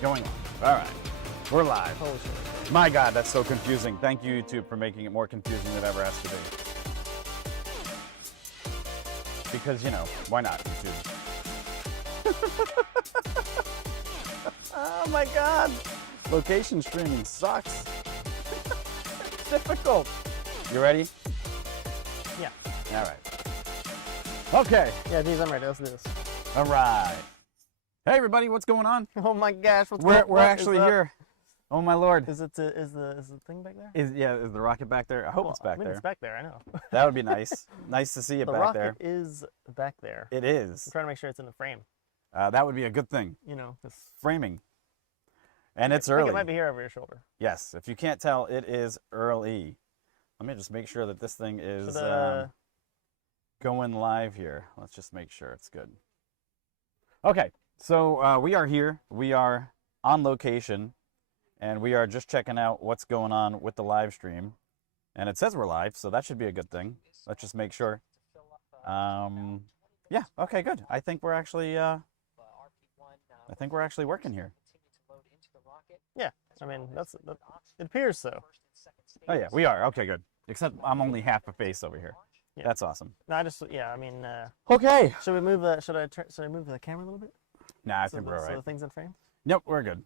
Going on. All right. We're live. Holy shit. My God, that's so confusing. Thank you, YouTube, for making it more confusing than it ever has to be. Because, you know, why not, YouTube? Oh my God. Location streaming sucks. It's difficult. You ready? Yeah. All right. Okay. Yeah, geez, I'm ready. Let's do this. All right. Hey, everybody. What's going on? Oh my gosh, what's going on? We're actually here. Oh my Lord. Is the thing back there? Is the rocket back there? I hope it's back I mean, there. it's back there, I know. That would be nice. Nice to see it The back rocket there. is back there. It is. I'm trying to make sure it's in the frame. That would be a good thing. You know, Framing. And it's I think early. it might be here over your shoulder. Yes. If you can't tell, it is early. Let me just make sure that this thing is going live here. Let's just make sure it's good. Okay. So we are here. We are on location. And we are just checking out what's going on with the live stream. And it says we're live, so that should be a good thing. Let's just make sure. Yeah, okay, good. I think we're actually working here. Yeah, I mean, it appears so. Oh yeah, we are. Okay, good. Except I'm only half a face over here. Yeah. That's awesome. No, I mean, Okay. should I move the camera a little bit? Nah, I think we're all So right. the thing's in frame? Nope, we're good.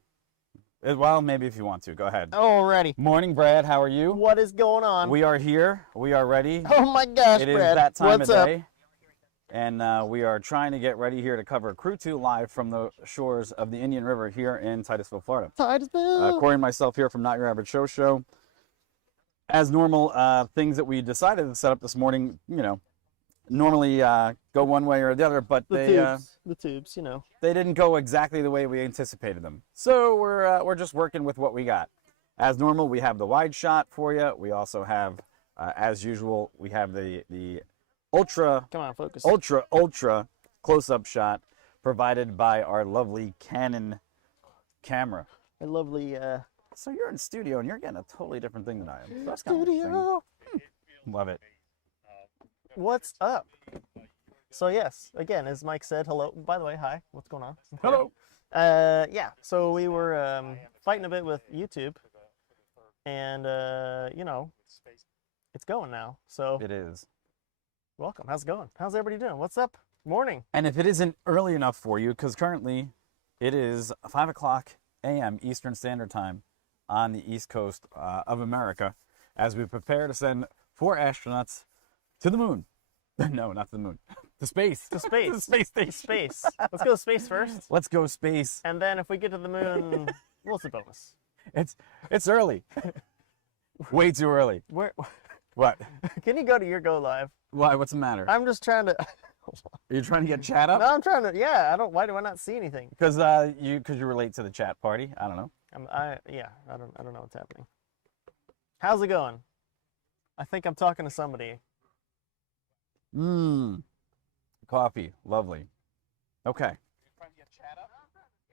Well, maybe if you want to. Go ahead. Alrighty. Morning, Brad. How are you? What is going on? We are here. We are ready. Oh my gosh, It is Brad. that time What's of up? day. And we are trying to get ready here to cover Crew-2 live from the shores of the Indian River here in Titusville, Florida. Titusville. Corey and myself here from Not Your Average Show. As normal, things that we decided to set up this morning, you know, normally go one way or the other, but the tubes, you know. they didn't go exactly the way we anticipated them. So we're just working with what we got. As normal, we have the wide shot for you. We also have, as usual, we have the ultra Come on, focus. ultra close-up shot provided by our lovely Canon camera. A lovely So you're in studio and you're getting a totally different thing than I am. So that's kind of interesting. studio. Love it. What's up? So yes, again, as Mike said, hello. By the way, hi. What's going on? Hello. Yeah. So we were fighting a bit with YouTube, and you know, it's going now. So It is. welcome. How's it going? How's everybody doing? What's up? Morning. And if it isn't early enough for you, because currently it is 5 o'clock a.m. Eastern Standard Time on the East Coast of America, as we prepare to send 4 astronauts to the moon. No, not to the moon. To space. To space. To space station. Space. Let's go to space first, Let's go space. and then if we get to the moon, well, it's a bonus. It's early. Way too early. Where? What? Can you go to your go live? Why? What's the matter? I'm just trying to. Are you trying to get chat up? No, I'm trying to. Yeah, I don't. Why do I not see anything? Because you relate to the chat party. I don't know. I don't know what's happening. How's it going? I think I'm talking to somebody. Coffee, lovely. Okay.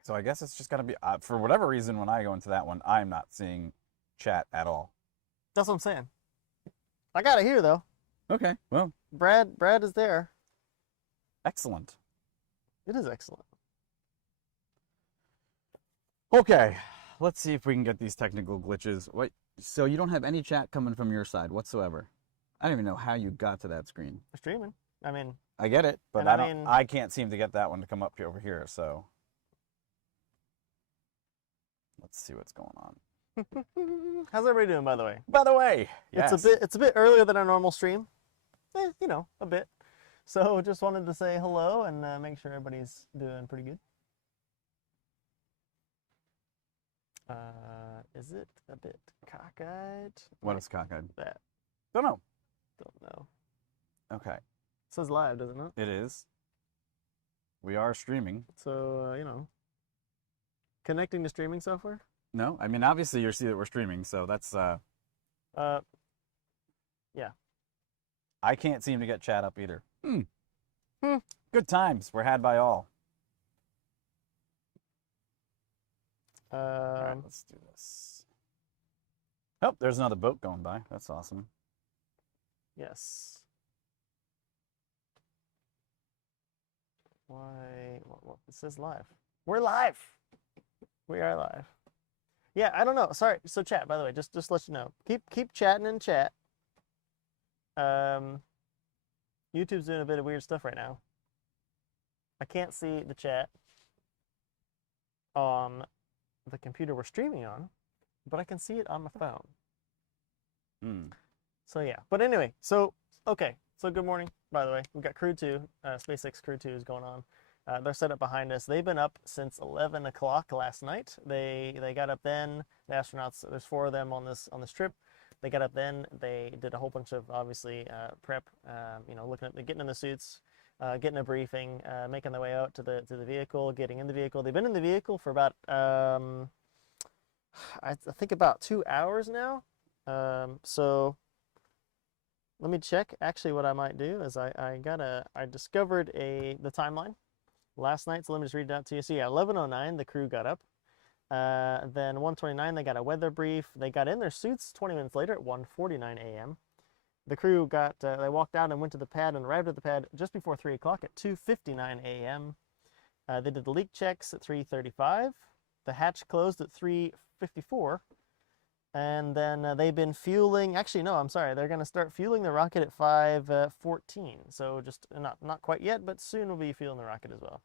So I guess it's just gotta be for whatever reason when I go into that one, I'm not seeing chat at all. That's what I'm saying. I got it here though. Okay. Well, Brad is there. excellent. It is excellent. Okay. Let's see if we can get these technical glitches. Wait. So you don't have any chat coming from your side whatsoever? I don't even know how you got to that screen. We're streaming. I mean, I get it, but And I mean- I can't seem to get that one to come up over here, so let's see what's going on. how's everybody doing, by the way? By the way, yes. It's a bit earlier than our normal stream. You know, a bit. So just wanted to say hello and make sure everybody's doing pretty good. Is it a bit cockeyed? What is cockeyed? That? Don't know. Don't know. Okay. It says live, doesn't it? It is. We are streaming. So, you know, connecting to streaming software? No, I mean, obviously you see that we're streaming, so that's, yeah. I can't seem to get chat up either. Good times were had by all. All right, let's do this. Oh, there's another boat going by. That's awesome. Yes. Why? What? It says live. We're live. We are live. Yeah, I don't know. Sorry. So chat, by the way, just to let you know. Keep chatting in chat. YouTube's doing a bit of weird stuff right now. I can't see the chat on the computer we're streaming on, but I can see it on my phone. So yeah. But anyway, so okay. So good morning, by the way. We've got Crew-2, SpaceX Crew-2 is going on. They're set up behind us. They've been up since 11 o'clock last night. They got up then. The astronauts, there's 4 of them on this trip. They got up then. They did a whole bunch of obviously prep. You know, looking at getting in the suits, getting a briefing, making their way out to the vehicle, getting in the vehicle. They've been in the vehicle for about I think about 2 hours now. So let me check. Actually, what I might do is I discovered the timeline last night, so let me just read it out to you. So yeah, 11:09 the crew got up. Then 1:29 they got a weather brief. They got in their suits 20 minutes later at 1:49 a.m. The crew they walked out and went to the pad and arrived at the pad just before 3 o'clock at 2:59 a.m. They did the leak checks at 3:35. The hatch closed at 3:54. And then they've been fueling. Actually, no, I'm sorry. They're going to start fueling the rocket at 5:14. So just not quite yet, but soon we'll be fueling the rocket as well.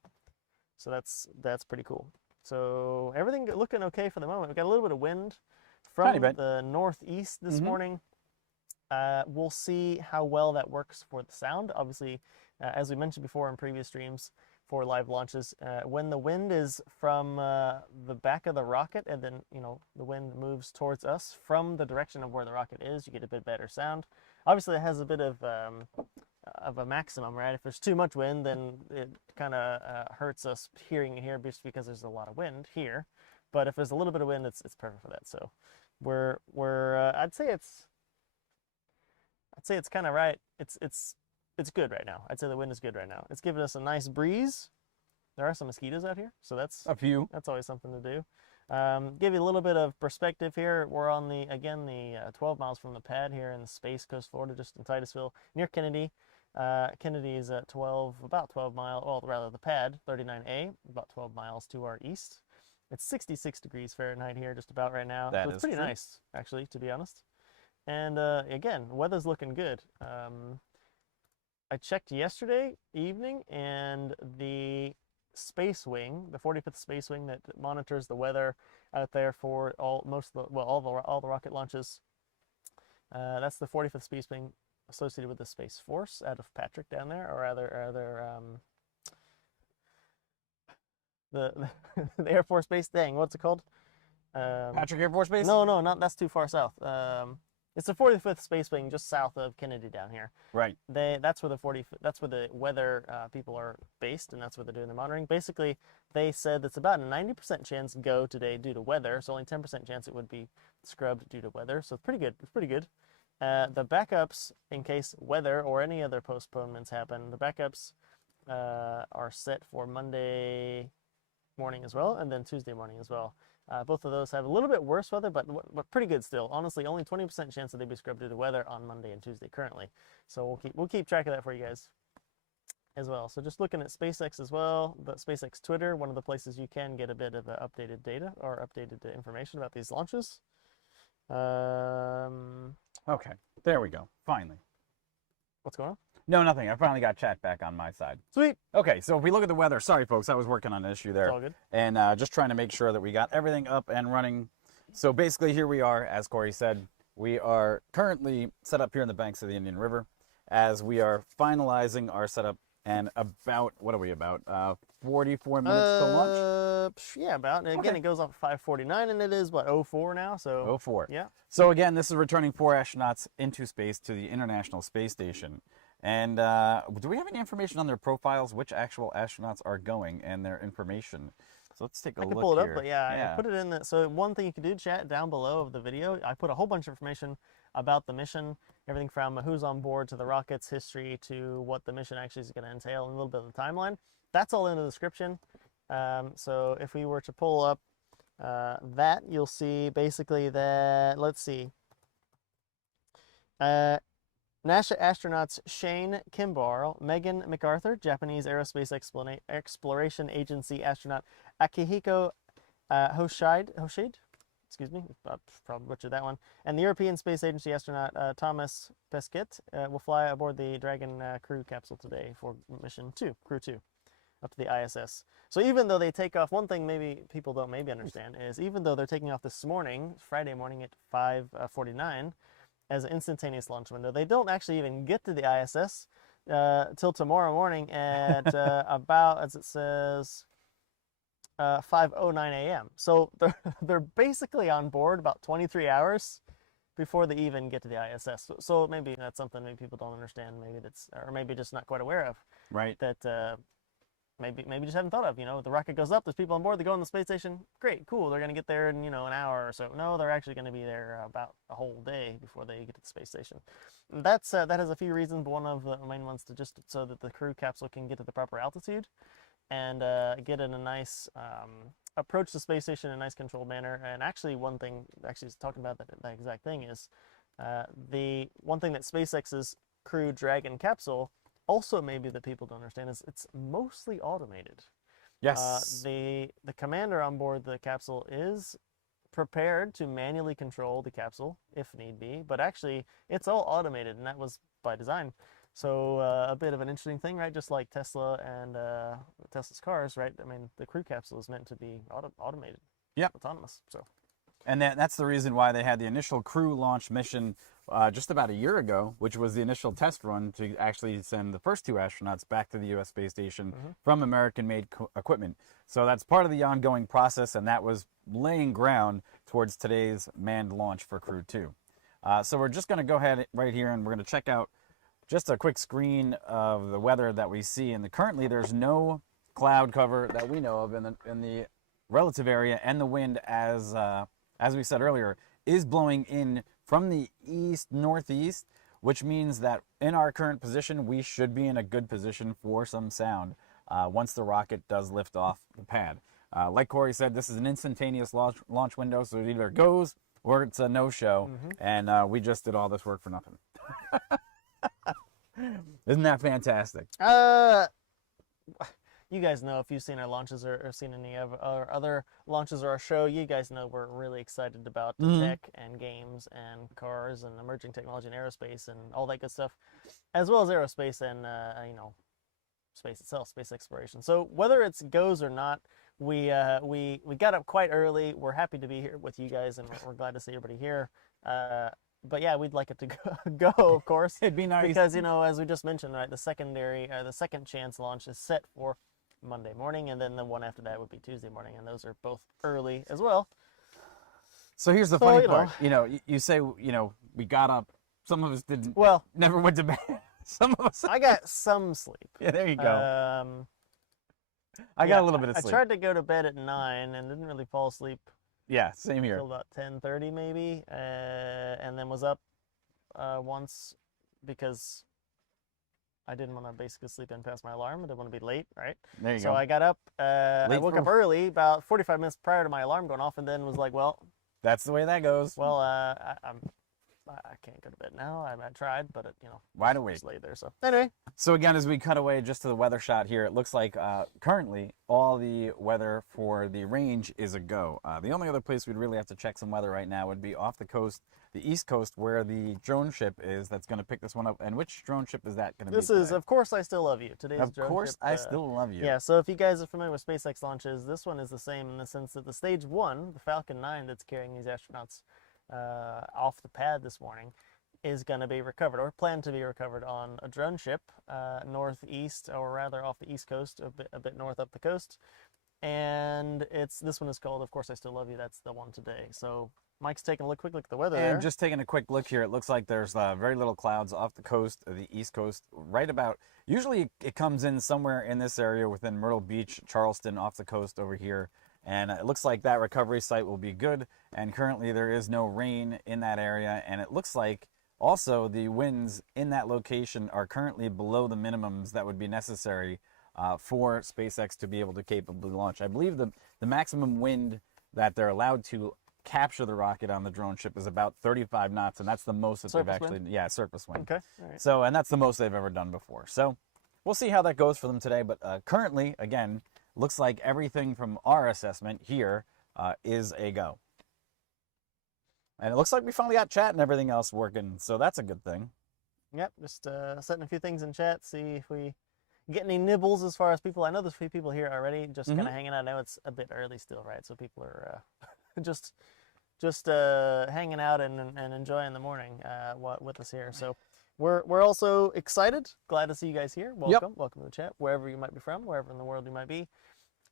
So that's pretty cool. So everything looking okay for the moment. We've got a little bit of wind from the northeast this morning. We'll see how well that works for the sound. Obviously, as we mentioned before in previous streams for live launches, when the wind is from the back of the rocket and then, you know, the wind moves towards us from the direction of where the rocket is, you get a bit better sound. Obviously, it has a bit of a maximum, right? If there's too much wind, then it kind of hurts us hearing it here just because there's a lot of wind here. But if there's a little bit of wind, it's perfect for that. So I'd say it's kind of right. It's good right now. I'd say the wind is good right now. It's giving us a nice breeze. There are some mosquitoes out here, so that's a few. That's always something to do. Give you a little bit of perspective here. We're on the 12 miles from the pad here in Space Coast, Florida, just in Titusville, near Kennedy. Kennedy is at about 12 miles, well, rather the pad, 39A, about 12 miles to our east. It's 66 degrees Fahrenheit here just about right now. So it's pretty nice, actually, to be honest. And again, weather's looking good. I checked yesterday evening, and the Space Wing, the 45th Space Wing that monitors the weather out there for all the rocket launches. That's the 45th Space Wing associated with the Space Force out of Patrick down there, or rather the Air Force Base. Dang, what's it called? Patrick Air Force Base? No, not that's too far south. It's the 45th Space Wing, just south of Kennedy down here. Right. That's where the weather people are based, and that's where they're doing the monitoring. Basically, they said it's about a 90% chance go today due to weather. So only 10% chance it would be scrubbed due to weather. So it's pretty good. It's pretty good. The backups, in case weather or any other postponements happen, the backups are set for Monday morning as well, and then Tuesday morning as well. Both of those have a little bit worse weather, but pretty good still. Honestly, only 20% chance that they'd be scrubbed due to weather on Monday and Tuesday currently. So we'll keep track of that for you guys as well. So just looking at SpaceX as well, the SpaceX Twitter, one of the places you can get a bit of updated data or updated information about these launches. Okay, there we go. Finally. What's going on? No, nothing. I finally got chat back on my side. Sweet. Okay, so if we look at the weather, sorry folks, I was working on an issue there. It's all good. And just trying to make sure that we got everything up and running. So basically here we are, as Corey said, we are currently set up here in the banks of the Indian River as we are finalizing our setup, and about, what are we about, 44 minutes to launch? Yeah, about. And again, It goes off at 5:49, and it is, what, 04 now? So 04. Yeah. So again, this is returning 4 astronauts into space to the International Space Station. And do we have any information on their profiles, which actual astronauts are going and their information? So let's take a look here. I can pull it up, but yeah, I put it in the, so one thing you can do, chat down below of the video, I put a whole bunch of information about the mission, everything from who's on board to the rocket's history to what the mission actually is going to entail and a little bit of the timeline. That's all in the description. So if we were to pull up that, you'll see basically that, let's see. NASA astronauts Shane Kimball, Megan MacArthur, Japanese Aerospace Exploration Agency astronaut Akihiko Hoshide, excuse me, I probably butchered that one. And the European Space Agency astronaut Thomas Pesquet will fly aboard the Dragon crew capsule today for mission 2, Crew 2, up to the ISS. So even though they take off, one thing maybe people don't maybe understand is even though they're taking off this morning, Friday morning at 5:49, as an instantaneous launch window, they don't actually even get to the ISS till tomorrow morning at about, as it says, 5:09 a.m. So they're basically on board about 23 hours before they even get to the ISS. So maybe that's something maybe people don't understand. Maybe that's, or maybe just not quite aware of. Right. That maybe just haven't thought of. You know, the rocket goes up. There's people on board. They go on the space station. Great, cool. They're gonna get there in an hour or so. No, they're actually gonna be there about a whole day before they get to the space station. And that has a few reasons, but one of the main ones to just so that the crew capsule can get to the proper altitude and get in a nice approach the space station in a nice controlled manner. And actually, one thing, talking about that exact thing is the one thing that SpaceX's Crew Dragon capsule also maybe that people don't understand is it's mostly automated. Yes. The commander on board the capsule is prepared to manually control the capsule if need be, but actually it's all automated, and that was by design. So a bit of an interesting thing, right? Just like Tesla and Tesla's cars, right? I mean, the crew capsule is meant to be automated. Yep. Autonomous. So. And that's the reason why they had the initial crew launch mission just about a year ago, which was the initial test run to actually send the first 2 astronauts back to the U.S. space station from American-made equipment. So that's part of the ongoing process, and that was laying ground towards today's manned launch for Crew 2. So we're just going to go ahead right here, and we're going to check out just a quick screen of the weather that we see. And currently, there's no cloud cover that we know of in the relative area, and the wind, as we said earlier, is blowing in from the east-northeast, which means that in our current position, we should be in a good position for some sound once the rocket does lift off the pad. Like Corey said, this is an instantaneous launch window, so it either goes or it's a no-show, and we just did all this work for nothing. Isn't that fantastic? You guys know, if you've seen our launches or seen any of our other launches or our show, you guys know we're really excited about tech and games and cars and emerging technology and aerospace and all that good stuff, as well as aerospace and space itself, space exploration. So whether it goes or not, we got up quite early. We're happy to be here with you guys, and we're glad to see everybody here. But yeah, we'd like it to go, of course. It'd be nice because as we just mentioned, right, the second chance launch is set for Monday morning, and then the one after that would be Tuesday morning, and those are both early as well. So here's the funny part. You say, we got up. Some of us didn't. Well, never went to bed. Some of us. I got some sleep. Yeah, there you go. I got a little bit of sleep. I tried to go to bed at 9 and didn't really fall asleep. Yeah, same here. Until about 10:30 maybe, and then was up once because I didn't want to basically sleep in past my alarm. I didn't want to be late, right? There you go. So I got up. I woke up early, about 45 minutes prior to my alarm going off, and then was like, well, that's the way that goes. Well, I can't go to bed now. I tried, but wide awake. Just laid there. So anyway. So again, as we cut away just to the weather shot here, it looks like currently all the weather for the range is a go. The only other place we'd really have to check some weather right now would be off the coast, the east coast, where the drone ship is that's going to pick this one up. And which drone ship is that going to be? This is, of course, I Still Love You. Today's drone ship. Of course, I Still Love You. Yeah, so if you guys are familiar with SpaceX launches, this one is the same in the sense that the stage 1, the Falcon 9 that's carrying these astronauts off the pad this morning, is going to be recovered, or planned to be recovered, on a drone ship northeast, or rather off the east coast, a bit north up the coast. And this one is called, of course, I Still Love You. That's the one today. So Mike's taking a quick look at the weather there. Just taking a quick look here, it looks like there's very little clouds off the coast, the east coast, right about, usually it comes in somewhere in this area within Myrtle Beach, Charleston, off the coast over here. And it looks like that recovery site will be good. And currently there is no rain in that area. And it looks like also the winds in that location are currently below the minimums that would be necessary for SpaceX to be able to capably launch. I believe the maximum wind that they're allowed to capture the rocket on the drone ship is about 35 knots, and that's the most that they've actually, surface wind. Okay. All right. So, and that's the most they've ever done before. So we'll see how that goes for them today. But currently, again, looks like everything from our assessment here is a go. And it looks like we finally got chat and everything else working, so that's a good thing. Yep, just setting a few things in chat, see if we get any nibbles as far as people. I know there's a few people here already, just kind of hanging out. I know it's a bit early still, right? So people are just hanging out and enjoying the morning with us here. So we're also excited, glad to see you guys here. Welcome, welcome to the chat, wherever you might be from, wherever in the world you might be.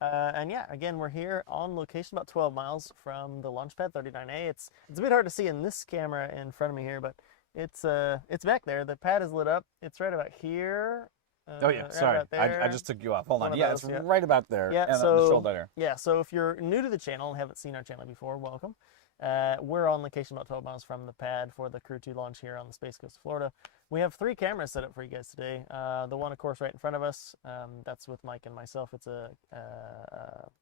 And yeah, again, we're here on location, about 12 miles from the launch pad 39A. It's a bit hard to see in this camera in front of me here, but it's back there. The pad is lit up. It's right about here. Oh yeah, right sorry, about there. I just took you off. Hold on. Yeah, those, it's right about there. Yeah, and so the shoulder there. yeah, so if you're new to the channel and haven't seen our channel before, welcome. We're on location about 12 miles from the pad for the Crew-2 launch here on the Space Coast of Florida. We have 3 cameras set up for you guys today. The one, of course, right in front of us, that's with Mike and myself. It's a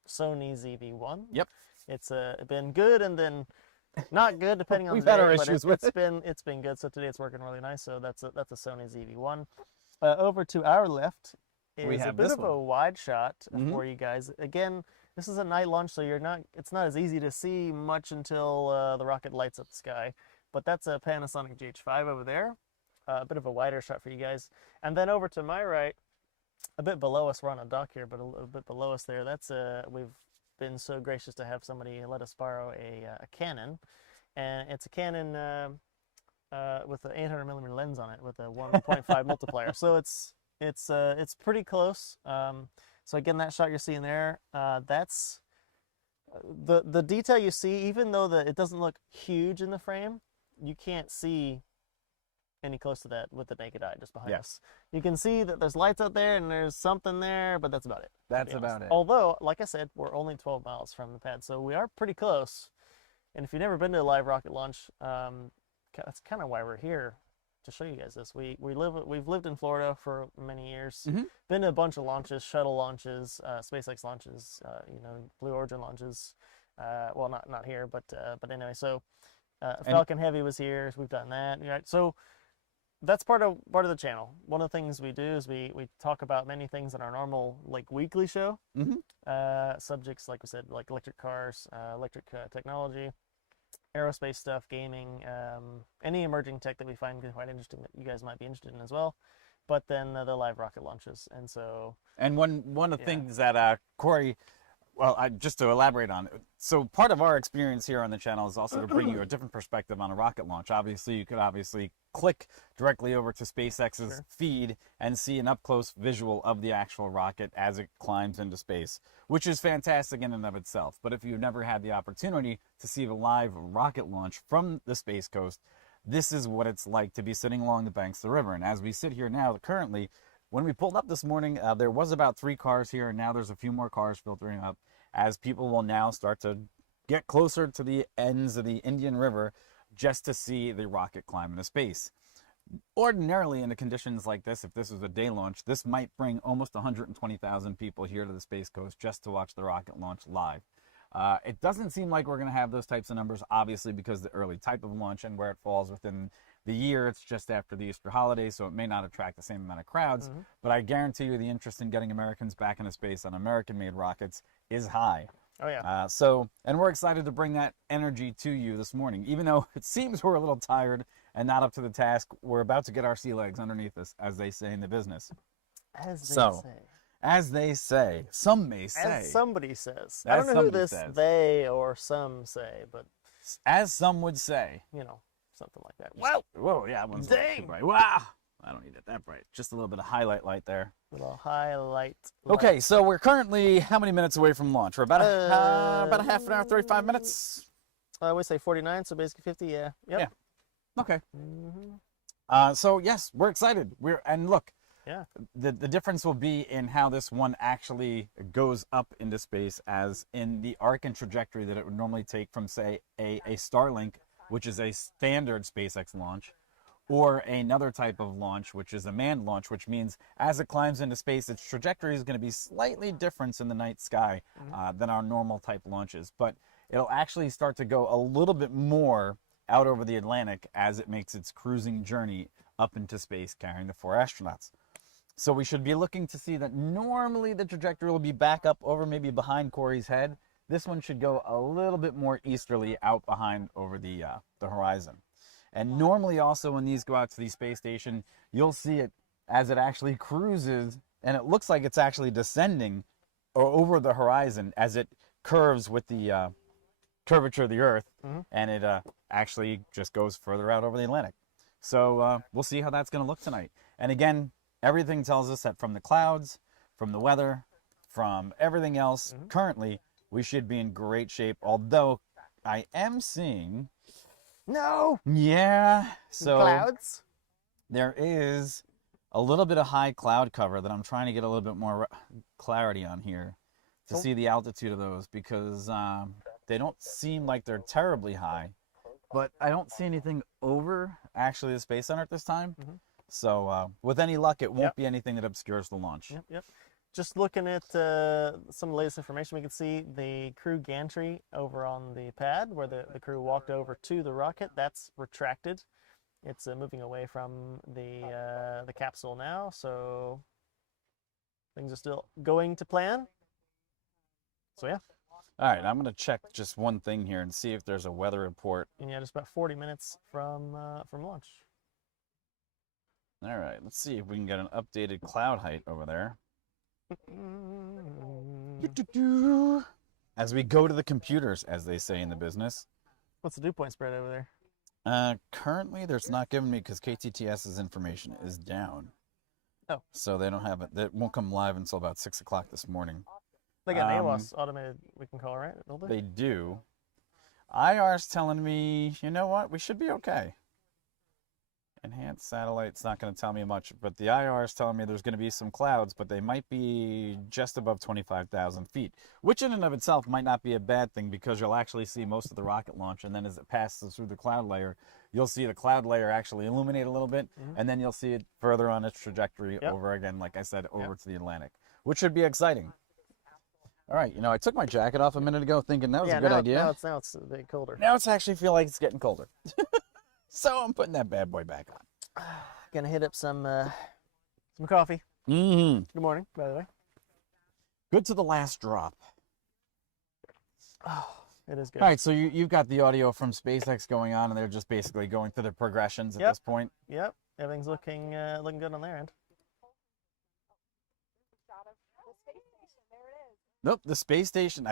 Sony ZV-1. Yep. It's been good and then not good depending on We've the day, had our but issues with it. It's been good. So today it's working really nice. So that's a Sony ZV-1. Over to our left is We have a bit this of a one. wide shot for you guys. Again, this is a night launch, so it's not as easy to see much until the rocket lights up the sky. But that's a Panasonic GH5 over there. A bit of a wider shot for you guys. And then over to my right, a bit below us, we're on a dock here, but a bit below us there, that's we've been so gracious to have somebody let us borrow a Canon. And it's a Canon with an 800mm lens on it with a 1.5 multiplier. So it's pretty close. So again, that shot you're seeing there, that's the detail you see, even though it doesn't look huge in the frame, you can't see any close to that with the naked eye just behind us. You can see that there's lights out there and there's something there, but that's about it. That's about it. Although, like I said, we're only 12 miles from the pad, so we are pretty close. And if you've never been to a live rocket launch, that's kind of why we're here, to show you guys this. We've lived in Florida for many years. Been to a bunch of launches, shuttle launches, SpaceX launches, Blue Origin launches. Well, not here, but anyway. So Falcon Heavy was here. So we've done that. Right? So that's part of the channel. One of the things we do is we talk about many things in our normal weekly show. Subjects like we said, like electric cars, electric technology, aerospace stuff, gaming, any emerging tech that we find quite interesting that you guys might be interested in as well. But then the live rocket launches, and so. And one of the things that Corey, well, just to elaborate on it, so part of our experience here on the channel is also to bring you a different perspective on a rocket launch. Obviously, you could click directly over to SpaceX's feed and see an up-close visual of the actual rocket as it climbs into space, which is fantastic in and of itself. But if you've never had the opportunity to see the live rocket launch from the Space Coast, this is what it's like to be sitting along the banks of the river. And as we sit here now, currently, when we pulled up this morning, there was about 3 cars here, and now there's a few more cars filtering up as people will now start to get closer to the ends of the Indian River just to see the rocket climb into space. Ordinarily, in the conditions like this, if this was a day launch, this might bring almost 120,000 people here to the Space Coast just to watch the rocket launch live. It doesn't seem like we're going to have those types of numbers, obviously, because the early type of launch and where it falls within the year, it's just after the Easter holiday, so it may not attract the same amount of crowds. But I guarantee you the interest in getting Americans back into space on American-made rockets is high. Oh, yeah. And we're excited to bring that energy to you this morning. Even though it seems we're a little tired and not up to the task, we're about to get our sea legs underneath us, as they say in the business. As they say. Some may say. As somebody says. I don't know who this they or some say, but. As some would say. Something like that. Wow. Whoa, yeah. Dang. Bright. Wow. I don't need it that bright. Just a little bit of highlight light there. A little highlight light. Okay, so we're currently how many minutes away from launch? We're about a half an hour, 35 minutes. I always say 49, so basically 50. Yeah. Yep. Yeah. Okay. So yes, we're excited. And look. Yeah. The difference will be in how this one actually goes up into space, as in the arc and trajectory that it would normally take from, say, a Starlink, which is a standard SpaceX launch, or another type of launch, which is a manned launch, which means as it climbs into space, its trajectory is going to be slightly different in the night sky than our normal type launches. But it'll actually start to go a little bit more out over the Atlantic as it makes its cruising journey up into space carrying the 4 astronauts. So we should be looking to see that normally the trajectory will be back up over maybe behind Corey's head. This one should go a little bit more easterly out behind over the horizon. And normally also when these go out to the space station, you'll see it as it actually cruises, and it looks like it's actually descending or over the horizon as it curves with the curvature of the Earth, and it actually just goes further out over the Atlantic. So we'll see how that's going to look tonight. And again, everything tells us that from the clouds, from the weather, from everything else, currently, we should be in great shape. Although I am seeing... No! Yeah. So clouds? There is a little bit of high cloud cover that I'm trying to get a little bit more clarity on here to see the altitude of those, because they don't seem like they're terribly high, but I don't see anything over actually the Space Center at this time. So with any luck, it won't be anything that obscures the launch. Just looking at some of the latest information, we can see the crew gantry over on the pad where the crew walked over to the rocket. That's retracted. It's moving away from the capsule now, so things are still going to plan. So yeah. All right, I'm gonna check just one thing here and see if there's a weather report. And yeah, just about 40 minutes from launch. All right, let's see if we can get an updated cloud height over there. As we go to the computers, as they say in the business. What's the dew point spread over there? Currently, there's not given me because KTTS's information is down. Oh. So they don't have it. It won't come live until about 6 o'clock this morning. They got an AWOS automated we can call, right? They do. IR's telling me, you know what? We should be okay. Enhanced satellite's not going to tell me much, but the IR is telling me there's going to be some clouds, but they might be just above 25,000 feet, which in and of itself might not be a bad thing, because you'll actually see most of the rocket launch, and then as it passes through the cloud layer, you'll see the cloud layer actually illuminate a little bit, and then you'll see it further on its trajectory over again, like I said, over to the Atlantic, which should be exciting. All right, I took my jacket off a minute ago thinking that was a good idea. Now it's a bit colder. Now it's actually feel like it's getting colder. So I'm putting that bad boy back on. Gonna hit up some coffee. Good morning, by the way. Good to the last drop. Oh, it is good. All right, so you've got the audio from SpaceX going on, and they're just basically going through the progressions at this point. Yep, everything's looking good on their end. Nope, the space station.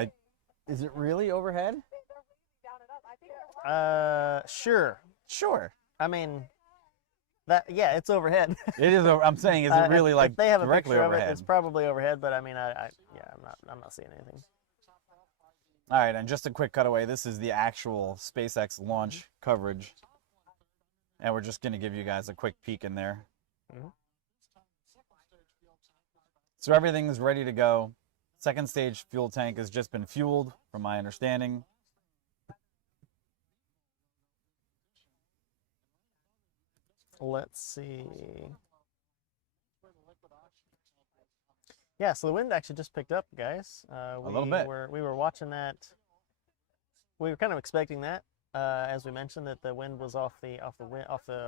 Is it really overhead? Sure. I mean, it's overhead. It is. I'm saying, is it really like if they have directly a picture overhead? Of it, it's probably overhead, but I mean, I'm not seeing anything. All right, and just a quick cutaway. This is the actual SpaceX launch coverage, and we're just going to give you guys a quick peek in there. So everything is ready to go. Second stage fuel tank has just been fueled, from my understanding. Let's see. Yeah, so the wind actually just picked up, guys. A little bit. We were watching that. We were kind of expecting that, as we mentioned, that the wind was off the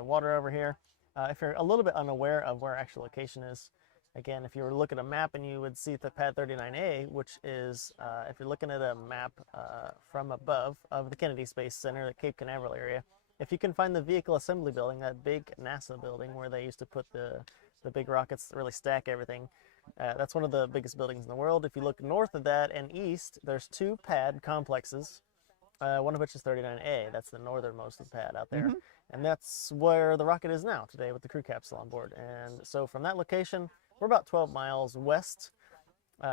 water over here. If you're a little bit unaware of where our actual location is, again, if you were to look at a map and you would see the pad 39A, which is, if you're looking at a map from above of the Kennedy Space Center, the Cape Canaveral area, if you can find the vehicle assembly building, that big NASA building where they used to put the big rockets that really stack everything, that's one of the biggest buildings in the world. If you look north of that and east, there's two pad complexes, one of which is 39A. That's the northernmost pad out there. And that's where the rocket is now today with the crew capsule on board. And so from that location, we're about 12 miles west.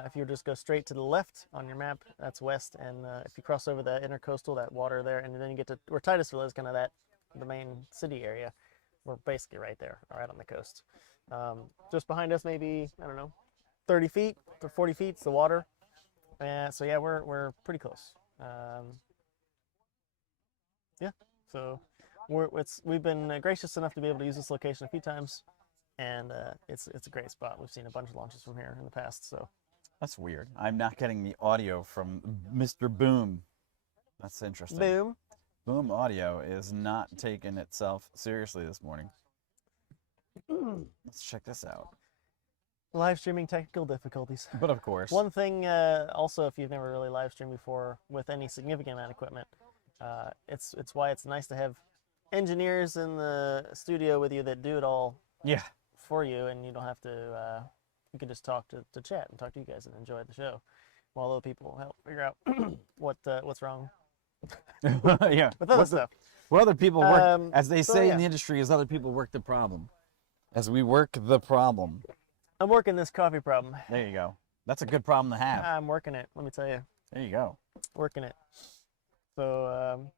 If you just go straight to the left on your map, that's west. And if you cross over the intercoastal, that water there, and then you get to where Titusville is, kind of the main city area, we're basically right there, right on the coast. Just behind us, maybe, I don't know, 30 feet to 40 feet is the water. So yeah, we're pretty close. Yeah, so we've been gracious enough to be able to use this location a few times, and it's a great spot. We've seen a bunch of launches from here in the past, so. That's weird. I'm not getting the audio from Mr. Boom. That's interesting. Boom. Boom Audio is not taking itself seriously this morning. Let's check this out. Live streaming technical difficulties. But of course. One thing, also, if you've never really live streamed before with any significant amount of equipment, it's why it's nice to have engineers in the studio with you that do it all Yeah. for you, and you don't have to. You can just talk to chat and talk to you guys and enjoy the show, while other people help figure out what's wrong Yeah. with other stuff. What other people work, as they so say yeah. in the industry, is other people work the problem. As we work the problem. I'm working this coffee problem. There you go. That's a good problem to have. I'm working it. Let me tell you, There you go. working it. So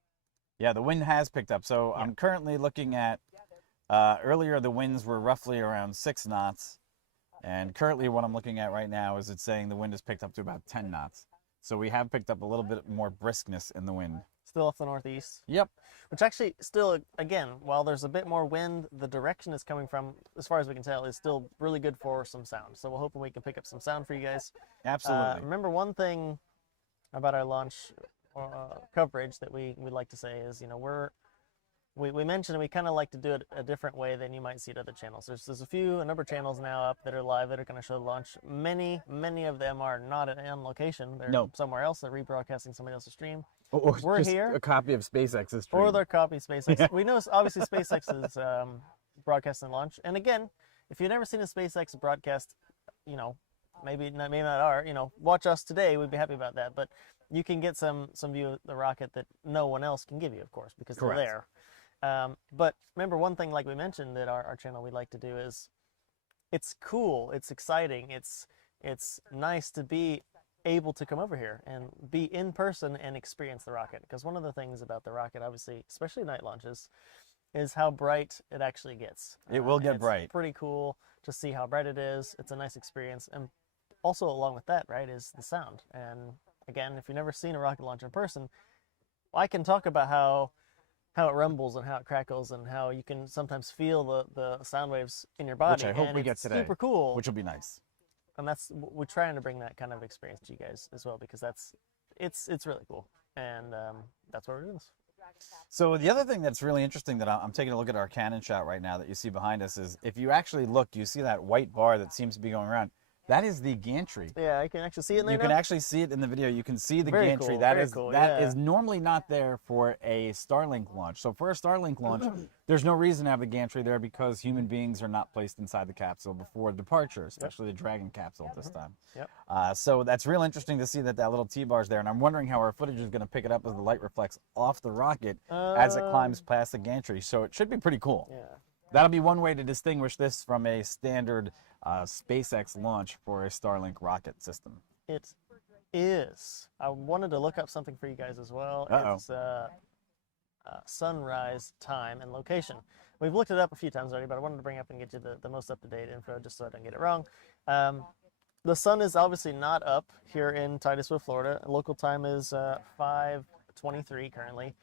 Yeah, the wind has picked up. So Yeah. I'm currently looking at, earlier the winds were roughly around 6 knots. And currently what I'm looking at right now is it's saying the wind has picked up to about 10 knots. So we have picked up a little bit more briskness in the wind. still off the northeast. Yep. Which actually still, again, while there's a bit more wind, the direction it's coming from, as far as we can tell, is still really good for some sound. So we're hoping we can pick up some sound for you guys. Absolutely. Remember, one thing about our launch coverage that we like to say is, we mentioned we kind of like to do it a different way than you might see at other channels. There's a number of channels now up that are live that are going to show the launch. Many of them are not on location. They're somewhere else. They're rebroadcasting somebody else's stream. Or We're just here. a copy of SpaceX's stream. Or their copy of SpaceX. We know obviously SpaceX is broadcasting launch. And again, if you've never seen a SpaceX broadcast, maybe not are, watch us today. We'd be happy about that. But you can get some view of the rocket that no one else can give you, of course, because Correct. they're there. But remember, one thing like we mentioned that our channel we like to do is it's cool, it's exciting, it's nice to be able to come over here and be in person and experience the rocket. Because one of the things about the rocket, obviously, especially night launches, is how bright it actually gets. It will get it's bright. Pretty cool to see how bright it is. It's a nice experience. And also along with that, right, is the sound. And again, if you've never seen a rocket launch in person, I can talk about how it rumbles and how it crackles and how you can sometimes feel the sound waves in your body. Which I hope and we get it's today. super cool. Which will be nice. And we're trying to bring that kind of experience to you guys as well, because it's really cool. And that's why we're doing this. So the other thing that's really interesting that I'm taking a look at our cannon shot right now that you see behind us is if you actually look, you see that white bar that seems to be going around. That is the gantry. Yeah, I can actually see it in there You now? can actually see it in the video. You can see the Very gantry. cool, That very is cool, that yeah. is normally not there for a Starlink launch. So for a Starlink launch, there's no reason to have the gantry there because human beings are not placed inside the capsule before departure, especially the Dragon capsule at this time. Yep. So that's real interesting to see that little T-bar is there, and I'm wondering how our footage is going to pick it up as the light reflects off the rocket as it climbs past the gantry. So it should be pretty cool. Yeah. That'll be one way to distinguish this from a standard SpaceX launch for a Starlink rocket system. It is. I wanted to look up something for you guys as well. Uh-oh. It's sunrise time and location. We've looked it up a few times already, but I wanted to bring up and get you the most up-to-date info just so I don't get it wrong. The sun is obviously not up here in Titusville, Florida. Local time is 5:23 currently.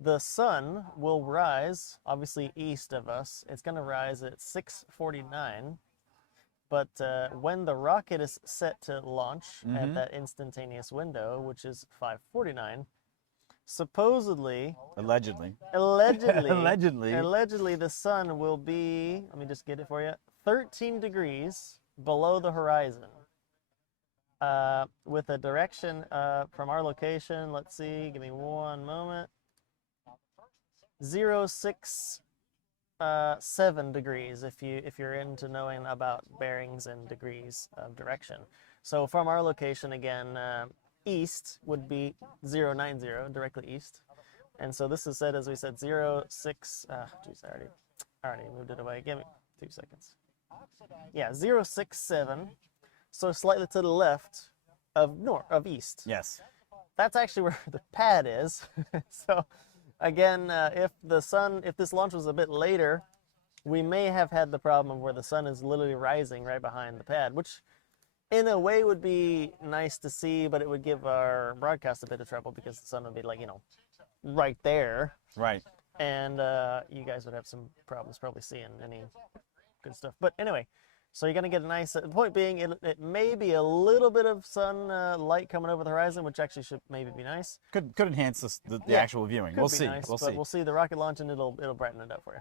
The sun will rise, obviously east of us. It's going to rise at 6:49. But when the rocket is set to launch at that instantaneous window, which is 5:49, supposedly, Allegedly, allegedly, the sun will be, let me just get it for you, 13 degrees below the horizon. With a direction from our location, let's see, give me one moment. 067 degrees if you're into knowing about bearings and degrees of direction. So from our location again, east would be 090, directly east. And so this is said, as we said, 06. Geez, I already moved it away. Give me 2 seconds. Yeah, 067. So slightly to the left of east. yes. That's actually where the pad is. So again, if this launch was a bit later, we may have had the problem of where the sun is literally rising right behind the pad, which in a way would be nice to see, but it would give our broadcast a bit of trouble because the sun would be like, right there. Right. And you guys would have some problems probably seeing any good stuff. But anyway, so you're going to get a nice, the point being, it may be a little bit of sun light coming over the horizon, which actually should maybe be nice. Could enhance the Yeah, actual viewing. Could We'll be see. nice, We'll but see. we'll see the rocket launch and it'll brighten it up for you.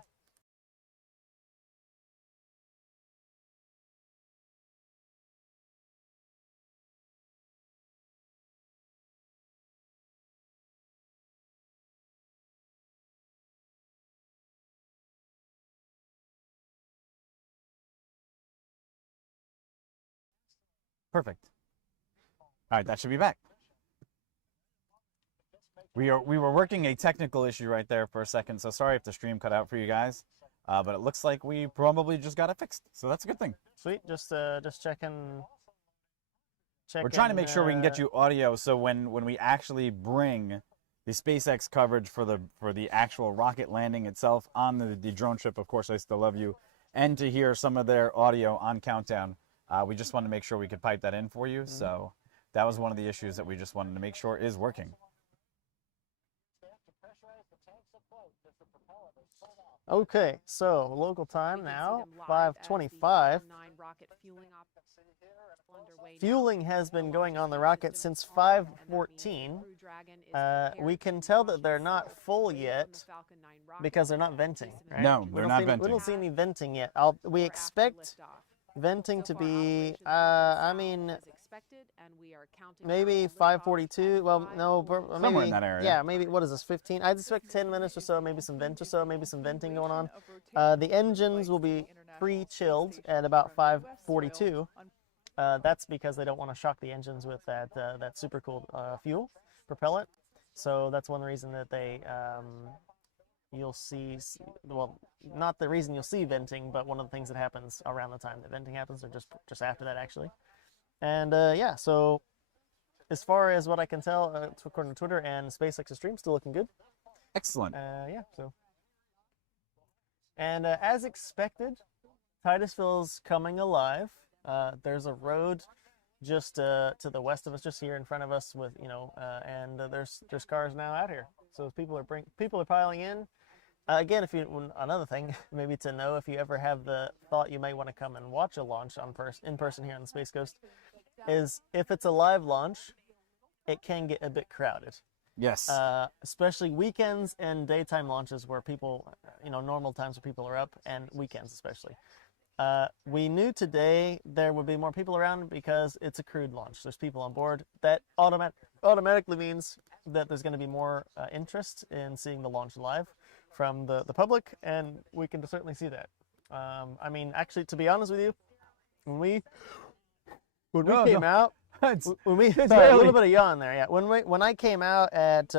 Perfect. All right, that should be back. We were working a technical issue right there for a second, so sorry if the stream cut out for you guys. But it looks like we probably just got it fixed, so that's a good thing. Sweet. Just checking. We're trying to make sure we can get you audio, so when we actually bring the SpaceX coverage for the actual rocket landing itself on the drone ship, of course, I Still Love You, and to hear some of their audio on Countdown, we just wanted to make sure we could pipe that in for you. So that was one of the issues that we just wanted to make sure is working. Okay, so local time now, 5:25. Fueling has been going on the rocket since 5:14. We can tell that they're not full yet because they're not venting, right? No, they're not venting. We don't see any venting yet. We expect venting to be, I mean, maybe 5:42. Well, no, maybe, somewhere in that area. Yeah, maybe, what is this, 15? I'd expect 10 minutes or so, maybe some vent or so, maybe some venting going on. The engines will be pre-chilled at about 5:42. That's because they don't want to shock the engines with that supercooled fuel propellant. So that's one reason that they you'll see, well, not the reason you'll see venting, but one of the things that happens around the time that venting happens, or just after that actually. And yeah, so as far as what I can tell, according to Twitter and SpaceX stream, still looking good. Excellent. Yeah, so. And as expected, Titusville's coming alive. There's a road just to the west of us, just here in front of us, with and there's cars now out here. So people are piling in. Again, another thing, maybe to know if you ever have the thought you might want to come and watch a launch in person here on the Space Coast, is if it's a live launch, it can get a bit crowded. Yes. Especially weekends and daytime launches where people, normal times where people are up, and weekends especially. We knew today there would be more people around because it's a crewed launch. There's people on board. That automatically means that there's going to be more interest in seeing the launch live from the public, and we can certainly see that. I mean, actually, to be honest with you, when we came out, sorry, a little bit of yawn there. Yeah, when I came out at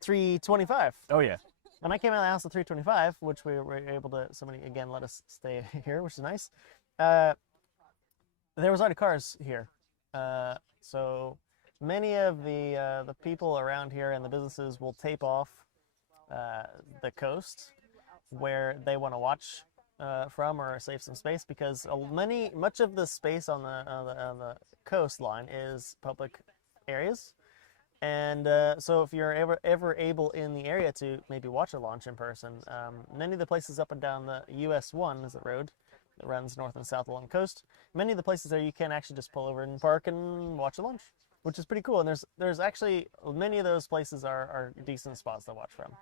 3:25. Oh yeah. When I came out of the house at 3:25, which we were able to, somebody again let us stay here, which is nice. There was already cars here, so many of the people around here and the businesses will tape off the coast where they want to watch from, or save some space, because much of the space on the coastline is public areas. And so if you're ever able in the area to maybe watch a launch in person, many of the places up and down the US 1 is the road that runs north and south along the coast. Many of the places there you can actually just pull over and park and watch a launch, which is pretty cool. And there's actually, many of those places are decent spots to watch from.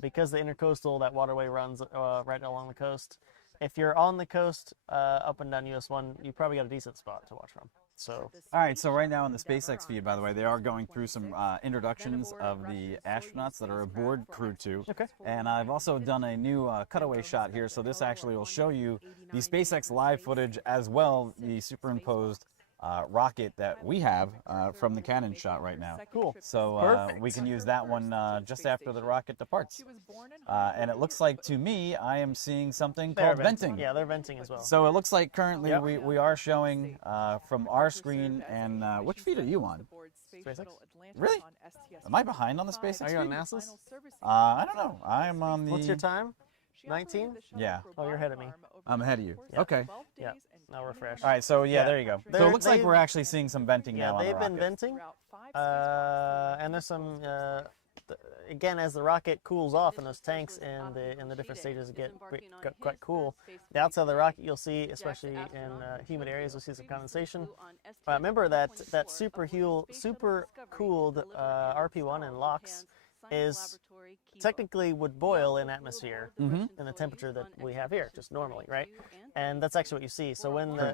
Because the intercoastal, that waterway runs right along the coast. If you're on the coast up and down US 1, you probably got a decent spot to watch from. So. All right, so right now in the SpaceX feed, by the way, they are going through some introductions of the astronauts that are aboard Crew-2. Okay. And I've also done a new cutaway shot here, so this actually will show you the SpaceX live footage as well, the superimposed rocket that we have from the Canon shot right now. Cool. So we can use that one just after the rocket departs. And it looks like, to me, I am seeing something called venting. Yeah, they're venting as well. So it looks like currently we are showing from our screen, and which feed are you on? SpaceX? Really? Am I behind on the SpaceX Are you on feed? NASA's? I don't know. I'm on the... What's your time? 19? Yeah. Oh, you're ahead of me. I'm ahead of you. Yeah. Okay. Yeah. Now refresh. All right, so yeah, there you go. So it looks like they've- we're actually seeing some venting now on the they've been rocket. venting. And there's some, again, as the rocket cools off and those tanks in the different stages get quite cool. The outside of the rocket, you'll see, especially in humid areas, you'll see some condensation. Remember that super cooled RP1 in LOX is technically would boil in atmosphere in the temperature that we have here, just normally, right? And that's actually what you see. So when the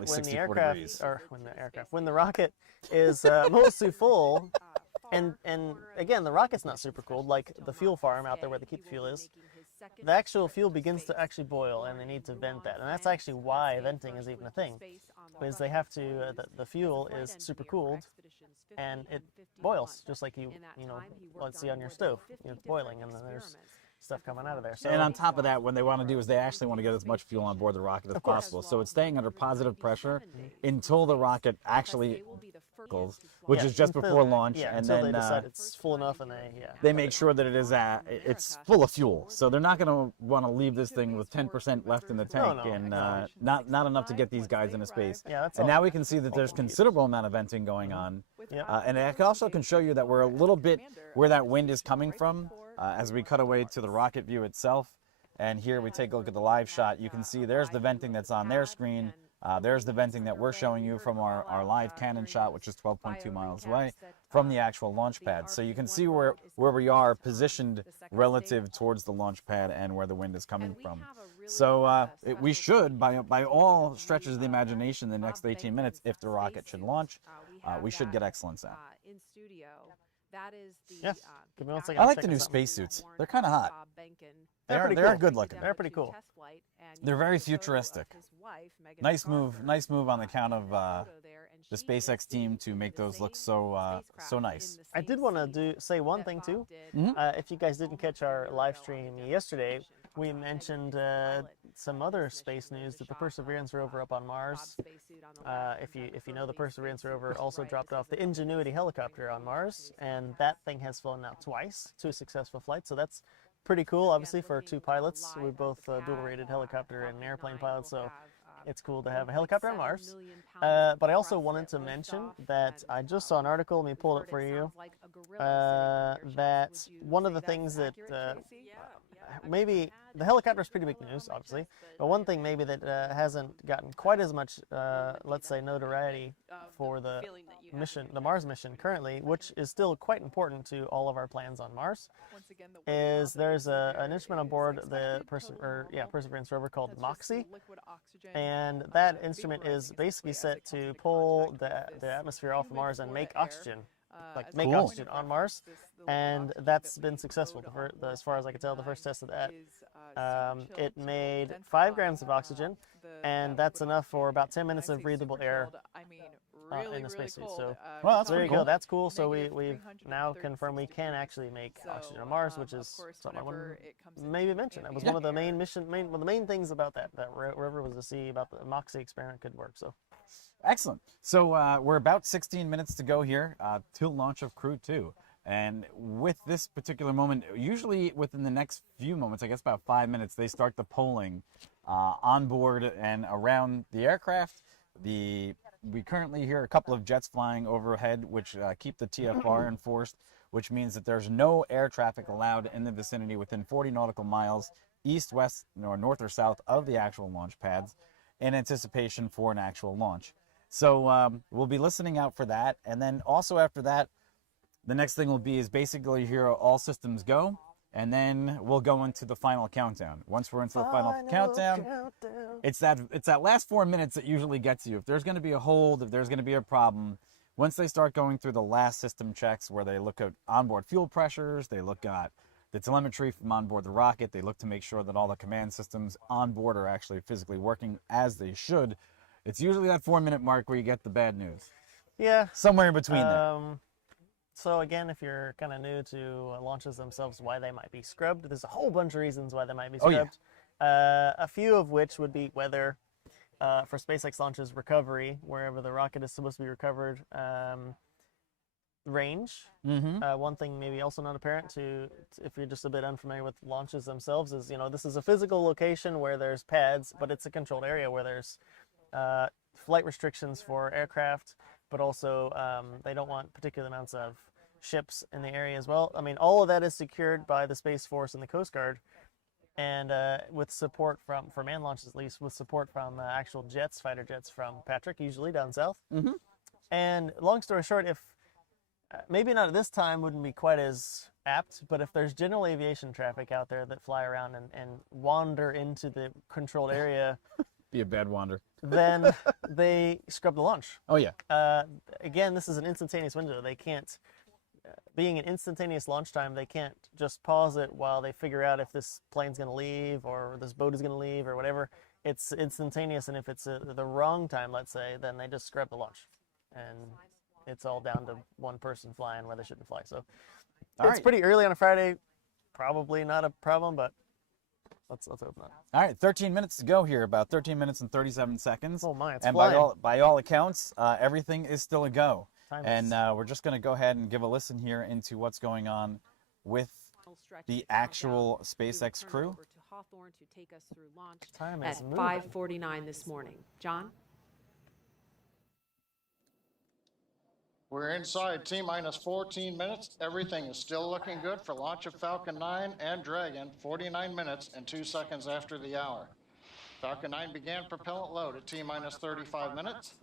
rocket is mostly full, and again, the rocket's not super cooled like the fuel farm out there where the keep fuel is. the actual fuel begins to actually boil, and they need to vent that. And that's actually why venting is even a thing, is they have to, the fuel is super cooled, and it boils, just like you know, let's see on your stove, it's boiling, and then there's stuff coming out of there. So, and on top of that, what they want to do is they actually want to get as much fuel on board the rocket as possible. So it's staying under positive pressure until the rocket actually goes, which is just before launch, and until then they decide it's full enough, and they make sure that it is it's full of fuel. So they're not going to want to leave this thing with 10% left in the tank and not enough to get these guys into space. And now we can see that there's considerable amount of venting going on, and it also can show you that we're a little bit where that wind is coming from. As we cut away to the rocket view itself, and here we take a look at the live shot, you can see there's the venting that's on their screen. There's the venting that we're showing you from our live cannon shot, which is 12.2 miles away from the actual launch pad. So you can see where we are positioned relative towards the launch pad and where the wind is coming from. So we should, by all stretches of the imagination, the next 18 minutes, if the rocket should launch, we should get excellent sound. That is the, yes. I like the new spacesuits. They're kind of hot. They're good looking. They're pretty cool. They're very futuristic. Nice move on the count of the SpaceX team to make those look so nice. I did want to say one thing too. If you guys didn't catch our live stream yesterday, we mentioned some other space news that the Perseverance rover up on Mars. If you know, the Perseverance rover also dropped off the Ingenuity helicopter on Mars, and that thing has flown now twice, 2 successful flights. So that's pretty cool, obviously, for 2 pilots. We're both dual-rated helicopter and airplane pilots, so it's cool to have a helicopter on Mars. But I also wanted to mention that I just saw an article, let me pull it for you, that one of the things that maybe the helicopter is pretty big news, obviously, but one thing maybe that hasn't gotten quite as much, let's say, notoriety for the mission, the Mars mission currently, which is still quite important to all of our plans on Mars, is there's an instrument on board the Perseverance rover called MOXIE, and that instrument is basically set to pull the atmosphere off of Mars and make oxygen. Like make oxygen on Mars, and that's been successful. As far as I can tell, the first test of that, it made 5 grams of oxygen, and that's enough for about 10 minutes of breathable air in the spacesuit. So, well, that's there you cool. go. That's cool. So we've now confirmed we can actually make oxygen on Mars, which is something I wanted to maybe mention. That was one of the main one of the main things about that rover was to see about the MOXIE experiment could work. So. Excellent. So we're about 16 minutes to go here till launch of Crew-2. And with this particular moment, usually within the next few moments, I guess about 5 minutes, they start the polling on board and around the aircraft. We currently hear a couple of jets flying overhead, which keep the TFR enforced, which means that there's no air traffic allowed in the vicinity within 40 nautical miles east, west, or north or south of the actual launch pads in anticipation for an actual launch. So we'll be listening out for that. And then also after that, the next thing will be is basically here all systems go. And then we'll go into the final countdown. Once we're into the final countdown, it's that last 4 minutes that usually gets you. If there's going to be a hold, if there's going to be a problem, once they start going through the last system checks where they look at onboard fuel pressures, they look at the telemetry from onboard the rocket, they look to make sure that all the command systems on board are actually physically working as they should. It's usually that 4 minute mark where you get the bad news. Yeah. Somewhere in between there. So again, if you're kind of new to launches themselves, why they might be scrubbed, there's a whole bunch of reasons why they might be scrubbed. A few of which would be weather, for SpaceX launches, recovery, wherever the rocket is supposed to be recovered, range. One thing maybe also not apparent if you're just a bit unfamiliar with launches themselves is, this is a physical location where there's pads, but it's a controlled area where there's flight restrictions for aircraft, but also they don't want particular amounts of ships in the area as well. I mean, all of that is secured by the Space Force and the Coast Guard, and with support for manned launches, at least, with support from actual jets, fighter jets from Patrick, usually down south. And long story short, if maybe not at this time wouldn't be quite as apt, but if there's general aviation traffic out there that fly around and wander into the controlled area, be a bad wander, then they scrub the launch. Oh yeah. Again, this is an instantaneous window. They can't, being an instantaneous launch time, they can't just pause it while they figure out if this plane's going to leave or this boat is going to leave or whatever. It's instantaneous, and if it's the wrong time, let's say, then they just scrap the launch, and it's all down to one person flying where they shouldn't fly. So it's pretty early on a Friday, probably not a problem, but let's hope not. All right, 13 minutes to go here, about 13 minutes and 37 seconds. Oh my, it's and flying. by all accounts, everything is still a go. Time And is- we're just going to go ahead and give a listen here into what's going on with the actual SpaceX crew. Over to Hawthorne to take us through launch Time at is moving. 5:49 this morning. John? We're inside T-minus 14 minutes. Everything is still looking good for launch of Falcon 9 and Dragon, 49 minutes and 2 seconds after the hour. Falcon 9 began propellant load at T-minus 35 minutes.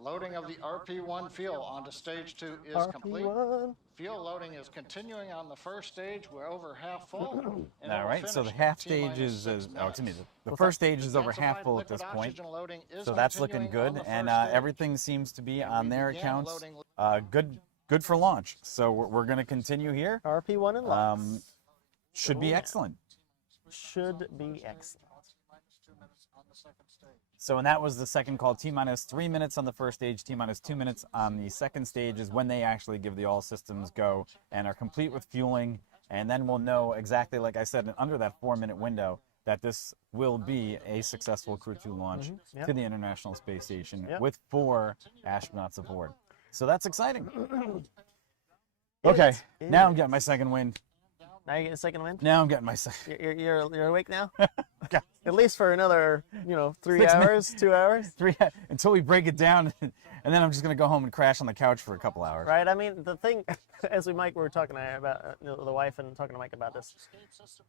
Loading of the RP-1 fuel onto stage 2 is complete. RP1. Fuel loading is continuing on the first stage. We're over half full. and All it'll right, so the finish half at stage T-minus is, 6 excuse me, minutes. the first stage is over Gasified half full at liquid this point. oxygen loading is So that's looking continuing good, on the and first stage. everything seems to be And on we their began accounts loading- good for launch. So we're going to continue here. RP1 and lots. Should be excellent. Should be excellent. So, and that was the second call. T-minus 3 minutes on the first stage, T-minus 2 minutes on the second stage is when they actually give the all systems go and are complete with fueling. And then we'll know exactly, like I said, under that 4-minute window, that this will be a successful Crew-2 launch Yep. to the International Space Station Yep. with 4 astronauts aboard. So that's exciting. Okay, It now I'm is. getting my second wind. Now you get a second win? Now I'm getting my second. You're awake now? At least for another, 3 6 hours, 2 hours? Until we break it down, and then I'm just going to go home and crash on the couch for a couple hours. Right? I mean, the thing, as we were talking about, the wife and talking to Mike about this,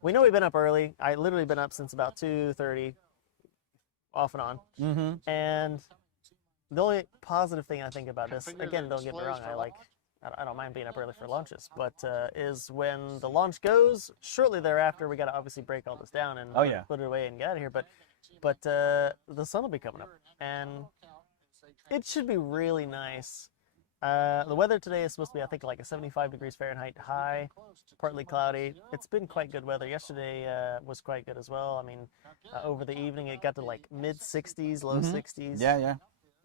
we know we've been up early. I literally been up since about 2:30, off and on. Mm-hmm. And the only positive thing I think about this, Configure again, the don't get me displays wrong, for I don't mind being up early for launches, but is when the launch goes, shortly thereafter, we got to obviously break all this down and Oh, yeah. put it away and get out of here. But the sun will be coming up, and it should be really nice. The weather today is supposed to be, I think, like a 75 degrees Fahrenheit high, partly cloudy. It's been quite good weather. Yesterday was quite good as well. I mean, over the evening, it got to like mid 60s, low 60s. Yeah.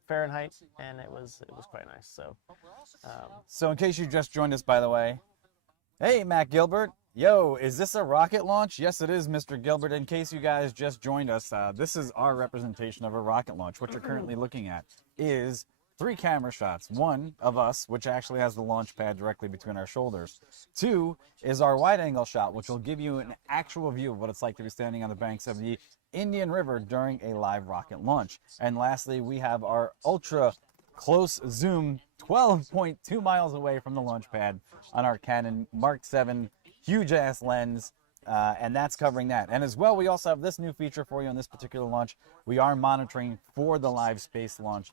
Fahrenheit, and it was quite nice. So, So in case you just joined us, by the way, hey, Matt Gilbert. Yo, is this a rocket launch? Yes, it is, Mr. Gilbert. In case you guys just joined us, this is our representation of a rocket launch. What you're currently looking at is 3 camera shots. 1 of us, which actually has the launch pad directly between our shoulders. 2 is our wide-angle shot, which will give you an actual view of what it's like to be standing on the banks of the Indian River during a live rocket launch. And lastly, we have our ultra close zoom 12.2 miles away from the launch pad on our Canon Mark 7 huge ass lens, and that's covering that. And as well, we also have this new feature for you on this particular launch. We are monitoring for the live space launch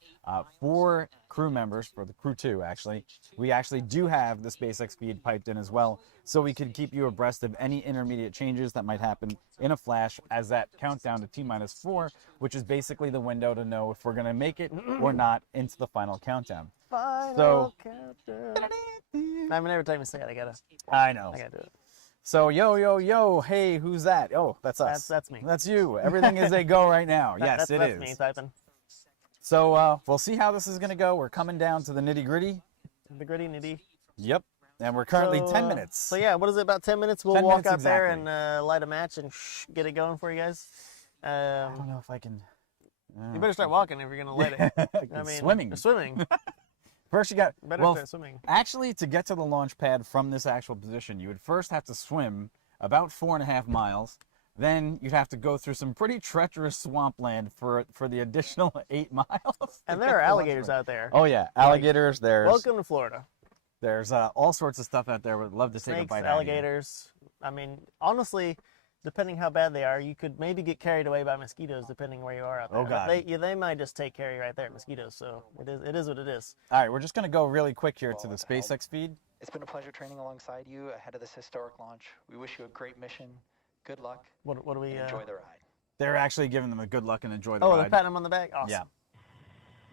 for crew members, for the Crew-2 actually. We actually do have the SpaceX feed piped in as well, so we can keep you abreast of any intermediate changes that might happen in a flash as that countdown to T-minus 4, which is basically the window to know if we're going to make it or not into the final countdown. final countdown. I mean, every time you say it, I gotta do it. So yo, hey, who's that? Oh, that's us. That's me. That's you. Everything is a go right now. Yes, it that's is. me typing. So we'll see how this is going to go. We're coming down to the nitty gritty. The gritty nitty. Yep. And we're currently So, 10 minutes. So yeah, what is it, about 10 minutes? We'll 10 walk minutes out there exactly. and light a match and get it going for you guys. I don't know if I can. You better start walking if you're gonna light it. I mean, swimming. Swimming. First, you got. Better well, start swimming. actually, to get to the launch pad from this actual position, you would first have to swim about 4.5 miles. Then you'd have to go through some pretty treacherous swampland for the additional 8 miles. And there are alligators out there. Oh yeah, alligators. Welcome to Florida. There's all sorts of stuff out there. Would love to take a Snakes, bite out of you. alligators. I mean, honestly, depending how bad they are, you could maybe get carried away by mosquitoes depending where you are out there. Oh, God. They might just take care of you right there, mosquitoes. So it is what it is. All right, we're just going to go really quick here to the SpaceX feed. It's been a pleasure training alongside you ahead of this historic launch. We wish you a great mission. Good luck. What do we? And enjoy the ride. They're actually giving them a good luck and enjoy the Oh, ride. they're patting them on the back. Awesome.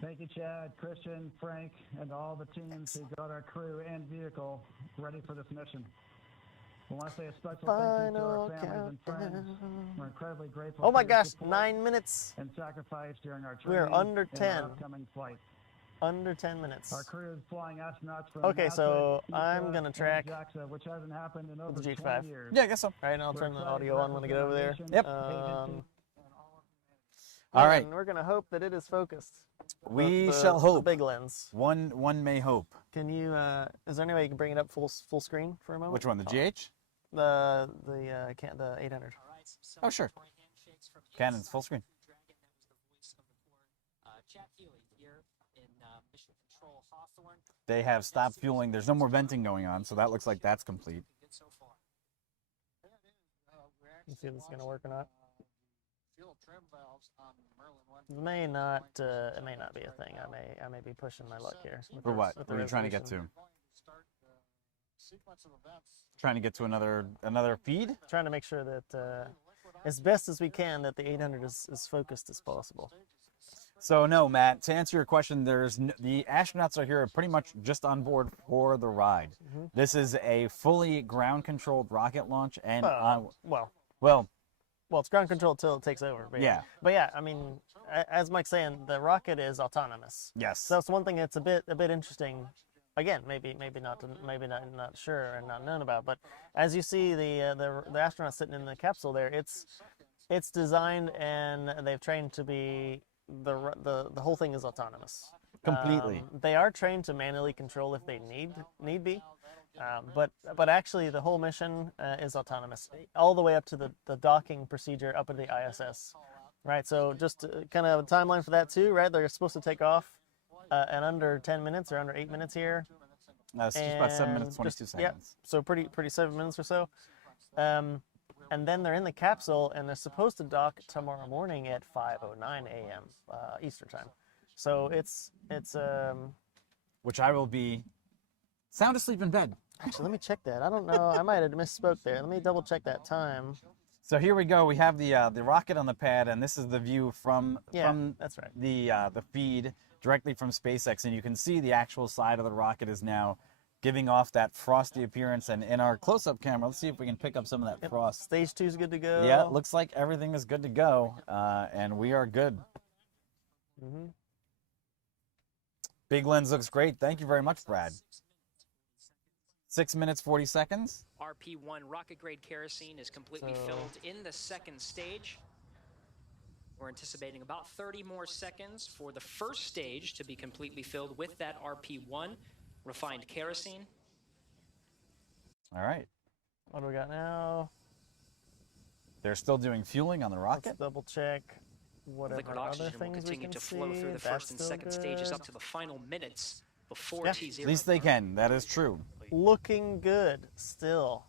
Yeah. Thank you, Chad, Christian, Frank, and all the teams who got our crew and vehicle ready for this mission. I want to say a special thank you to our families and friends. We're incredibly grateful Oh my for your gosh, support 9 minutes. and sacrifice during our We are training under and 10. our upcoming flight. Under 10 minutes. Our crew is flying astronauts from Okay, NASA, so ESA, I'm gonna and track JAXA, which hasn't happened in over the 20 G5. years. Yeah, I guess so. All right, and I'll We're turn the excited audio to on when I get represent over our there. nation, Yep. agency, and all of humanity. All right. And we're gonna hope that it is focused. We The- shall the hope. big lens. One may hope. Can you? Is there any way you can bring it up full screen for a moment? Which one? The GH? The 800. Oh, sure. Canon's full screen. They have stopped fueling. There's no more venting going on, so that looks like that's complete. Let's see if this is gonna work or not. It may not. It may not be a thing. I may be pushing my luck here. with For the- what? with the What are you trying to get to? resolution. Trying to get to another feed? Trying to make sure that, as best as we can, that the 800 is focused as possible. So no, Matt. To answer your question, the astronauts are here pretty much just on board for the ride. This is a fully ground-controlled rocket launch, and well, Well, it's ground control till it takes over. But Yeah. But yeah, I mean, as Mike's saying, the rocket is autonomous. yes. So that's one thing that's a bit interesting. Again, maybe not sure and not known about. But as you see the astronauts sitting in the capsule there, it's designed and they've trained to be the whole thing is autonomous. Completely. They are trained to manually control if they need be. But actually the whole mission is autonomous all the way up to the docking procedure up at the ISS, right? So just kind of a timeline for that too, right? They're supposed to take off in under 10 minutes or under 8 minutes here. It's just about 7 minutes, And 22 just- yep, seconds. so pretty 7 minutes or so. And then they're in the capsule and they're supposed to dock tomorrow morning at 5:09 a.m. Eastern time. So it's Which I will be sound asleep in bed. actually, let me check that. I don't know. I might have misspoke there. Let me double check that time. So here we go. We have the rocket on the pad, and this is the view from That's right. the feed directly from SpaceX, and you can see the actual side of the rocket is now giving off that frosty appearance. And in our close-up camera, let's see if we can pick up some of that frost. Stage 2 is good to go. Yeah, it looks like everything is good to go, and we are good. Mm-hmm. Big lens looks great. Thank you very much, Brad. 6 minutes, 40 seconds. RP1 rocket-grade kerosene is completely So- filled in the second stage. We're anticipating about 30 more seconds for the first stage to be completely filled with that RP1 refined kerosene. All right. What do we got now? They're still doing fueling on the rocket. Let's double check whatever Liquid other oxygen will things we continue can to flow see. through the That's first and still second stages good. up to the final minutes before Yeah. T0. At least they can. That is true. Looking good still.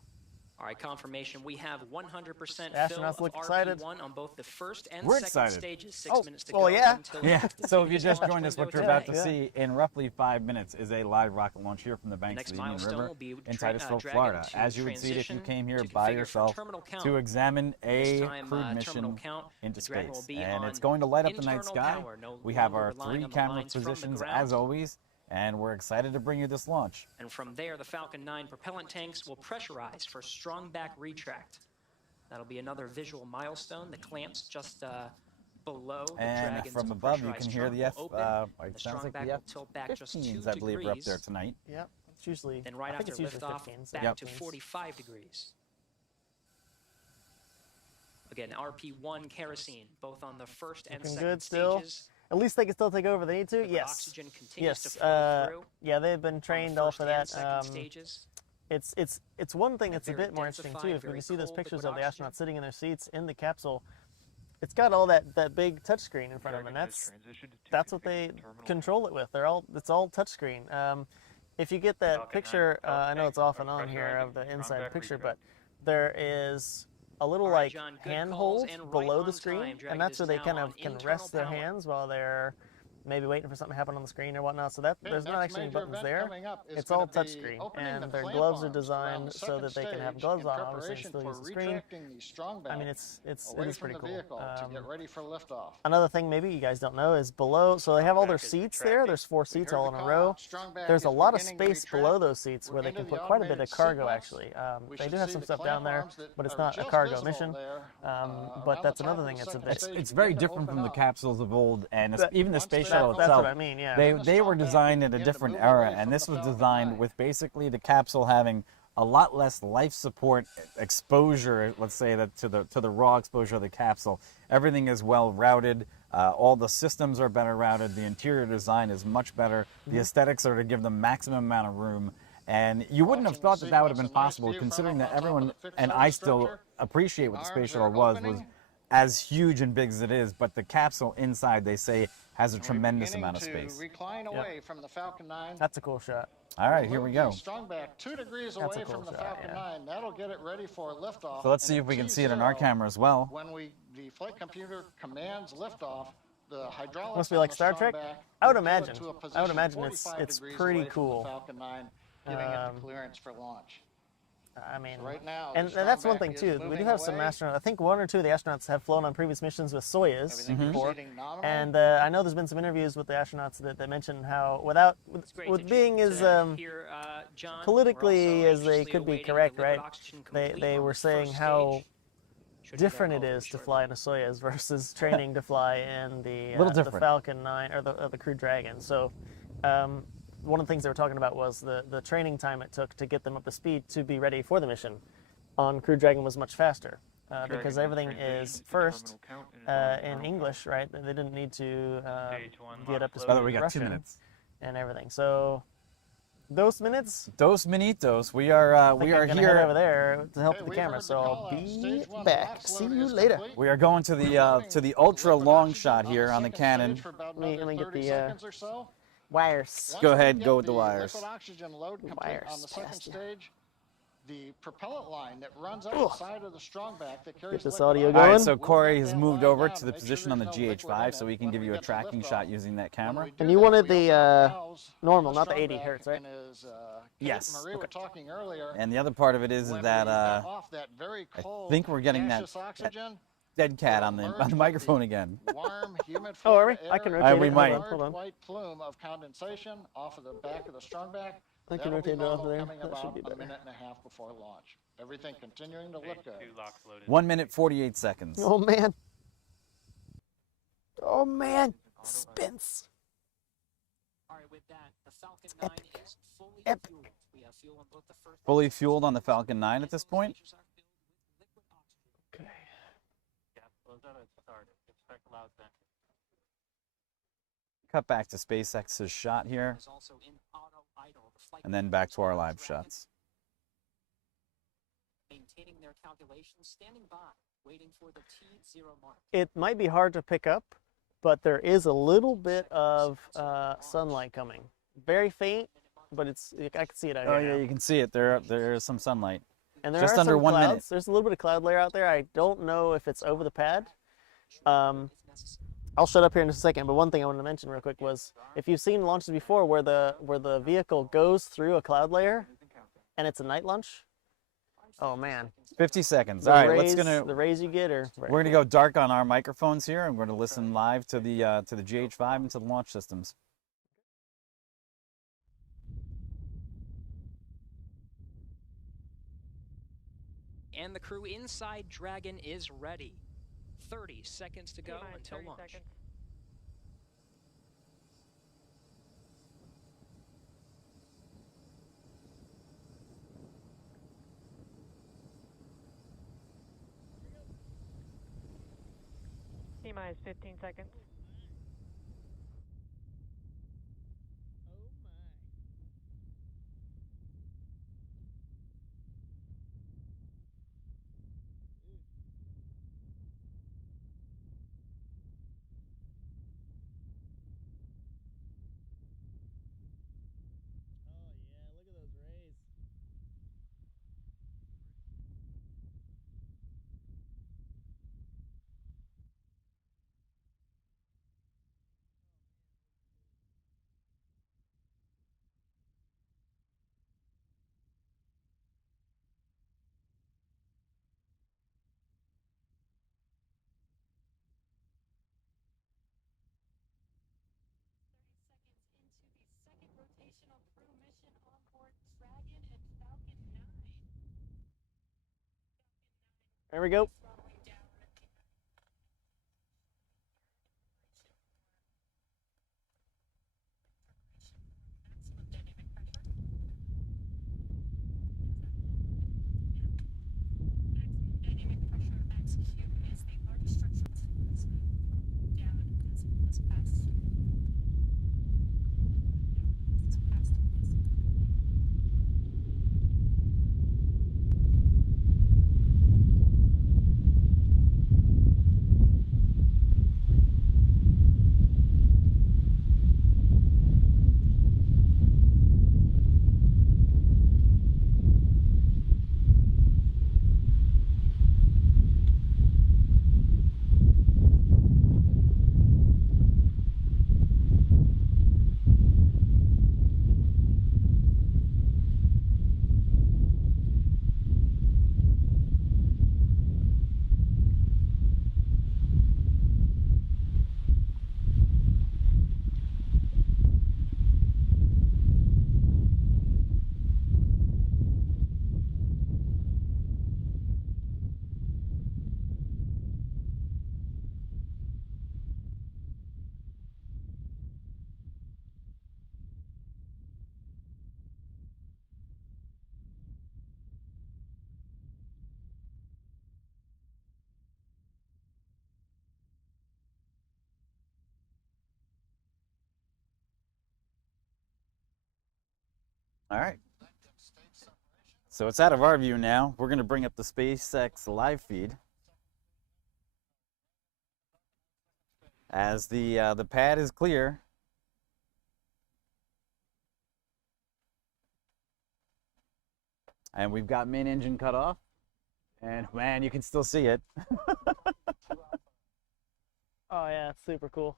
All right, confirmation. We have 100% Astronauts fill of look excited. RP1 on both the first and We're second excited. stages. 6 Oh, minutes to well, go yeah. until Yeah. So if you just launch joined us, what window you're about to today. see in roughly 5 minutes is a live rocket launch here from the banks next of the Union milestone River will be in Titusville, Dragon Florida. to As you would see it if you transition came here to by configure for yourself terminal count. to examine This a time, crewed terminal mission count, into the Dragon will space. be And on it's going to light up the night internal sky. power, no We have longer our relying 3 on the camera lines from the positions ground. as always, and we're excited to bring you this launch. And from there, the Falcon 9 propellant tanks will pressurize for strong back retract. That'll be another visual milestone. The clamps just below the And Dragon's from above, you pressurized can hear the trunk will open. it The sounds strong like back the will tilt back just 2 F-15s, I believe, are up there degrees. tonight. Yep. It's usually. Then right I think after it's usually liftoff, 15s. back Yep. to 45 degrees. Again, RP1 kerosene, both on the first and Looking second good still. stages. At least they can still take over. They need to. Liquid Yes. oxygen continues to Yes. flow through Yeah, they've been on the trained all first for and that. second stages. It's one thing And that's a very bit more interesting too. densified, If you very can see those cold pictures liquid of the oxygen. astronauts sitting in their seats in the capsule, it's got all that big touchscreen in front of them, and that's what they control it with. It's all touchscreen. If you get that picture, I know it's off and on here of the inside picture, but there is a little All right, like John, good handhold calls and right below on the screen, time. Dragon and that's where is they now kind on of can internal rest their power. hands while they're maybe waiting for something to happen on the screen or whatnot. So that Okay, there's not next actually any major buttons event there. coming up is It's all gonna be touchscreen, opening the and their clamp gloves are arms around the designed so that they can have second gloves stage on, in obviously, and preparation still for use the screen. retracting the strong back I mean, it away is from pretty the cool. vehicle to get ready for liftoff. Another thing maybe you guys don't know is below, so they have all their Back is seats there. retracting. There's 4 We seats heard all the in a call row. out, strong back There's a is lot of beginning to space below retract. those seats We're where they into can the put quite a bit of automated cargo, sequence. actually. We They should do have see some the stuff clamp down there, arms that but it's are not a just cargo visible mission. there, But around that's the top another of thing. the It's a second bit. stage It's begin very to different open from the up. capsules of old, and even the Once they space are shuttle open, That's what itself. I mean. Yeah. They were Strong back designed in a begin to different move era, away and from this the was Falcon designed 9. with basically the capsule having a lot less life support exposure, let's say, that to the raw exposure of the capsule. Everything is well routed. All the systems are better routed. The interior design is much better. The aesthetics are to give them maximum amount of room. And you wouldn't have thought that that would have been possible, considering that everyone, and I still appreciate what the space shuttle was as huge and big as it is, but the capsule inside, they say, has a tremendous amount of space. Recline away from the Falcon 9. That's a cool shot. All right, here Move we the go. strong back 2 degrees That's a away cool from the shot, Falcon yeah. 9. That'll get it ready for liftoff. So let's see And if we at can see it in our T0, camera as well. When the flight computer commands liftoff, the hydraulics Must be on like the Star strong Trek? back I would will get it imagine. to a I would position imagine it's 45 degrees pretty away from cool. the Falcon 9, giving it the clearance for launch. I mean, Right now, the and strong that's one back thing is too. We do moving have some away. astronauts. I think 1 or 2 of the astronauts have flown on previous missions with Soyuz Everything before, proceeding nominally. and I know there's been some interviews with the astronauts that mention how, without It's great with to being as hear, John. We're politically also as they anxiously could be awaiting correct, the liquid right? oxygen They complete on were the saying first how stage. Should be different it available is to shortly. fly in a Soyuz versus training to fly in the Little the different. Falcon 9 or the Crew Dragon. So. One of the things they were talking about was the training time it took to get them up to speed to be ready for the mission. On Crew Dragon was much faster because everything is first in English, right? They didn't need to get up to speed By the way, we in got 2 Russian minutes. and everything. So those minutes, Dos Minitos. We I are think I'm gonna head over there to help Okay, with the we've camera. heard the So I'll call out. be Stage 1 back. box See load you is later. complete. We are going to the ultra Liquid long oxygen shot on here on the second Canon. stage for about Let me another get 30 the, seconds or so. Wires. Once Go we ahead, get go with the wires. Liquid oxygen load complete Wires on the second past ya. stage. The propellant line that runs up the side of the strong back that carries this liquid audio oxygen All right, going. so will Corey let has that moved line over down to to the make sure position on the there's no liquid in GH5 so it we can when give you a get to tracking liftoff. shot using that When camera. we do And you that, wanted we the, open up valves on normal, not the strong 80 back, hertz, right? And as Yes, Marie were talking earlier, And the other part of it is when that we got off that very I cold think we're getting that gaseous oxygen, dead cat on it'll the merge with microphone again. warm, humid Oh, are we? Florida I can air rotate we it. might. Hold on. white plume of condensation off of the back of the strong back. I can That'll be rotate it off normal there. coming That should about be a better. minute and a half before launch. Everything continuing to look good. 1 minute 48 seconds. Oh man. Oh man. Spins. All right, with that, the Falcon 9 epic. is fully Epic. fueled. We have fuel on both the first Fully and fueled on the second Falcon 9 at this stages point. are filled with liquid oxygen. Okay. Cut back to SpaceX's shot here, Is also in auto idle. The flight and then back to our live Dragon shots. maintaining their calculations, standing by, waiting for the T0 mark. It might be hard to pick up, but there is a little bit of sunlight coming. Very faint, but I can see it out Oh here yeah, now. you can see it. There is some sunlight. And there just are under some 1 clouds. minute. There's a little bit of cloud layer out there. I don't know if it's over the pad. I'll shut up here in just a second, but one thing I wanted to mention real quick was if you've seen launches before where the vehicle goes through a cloud layer and it's a night launch, oh man. 50 seconds. The All right, rays, let's the rays you get are we're gonna go dark on our microphones here, and we're gonna listen live to the GH5 and to the launch systems. And the crew inside Dragon is ready. 30 seconds to go until launch. T-minus 15 seconds. There we go. All right. So it's out of our view now. We're going to bring up the SpaceX live feed. As the pad is clear. And we've got main engine cut off. And man, you can still see it. Oh yeah, it's super cool.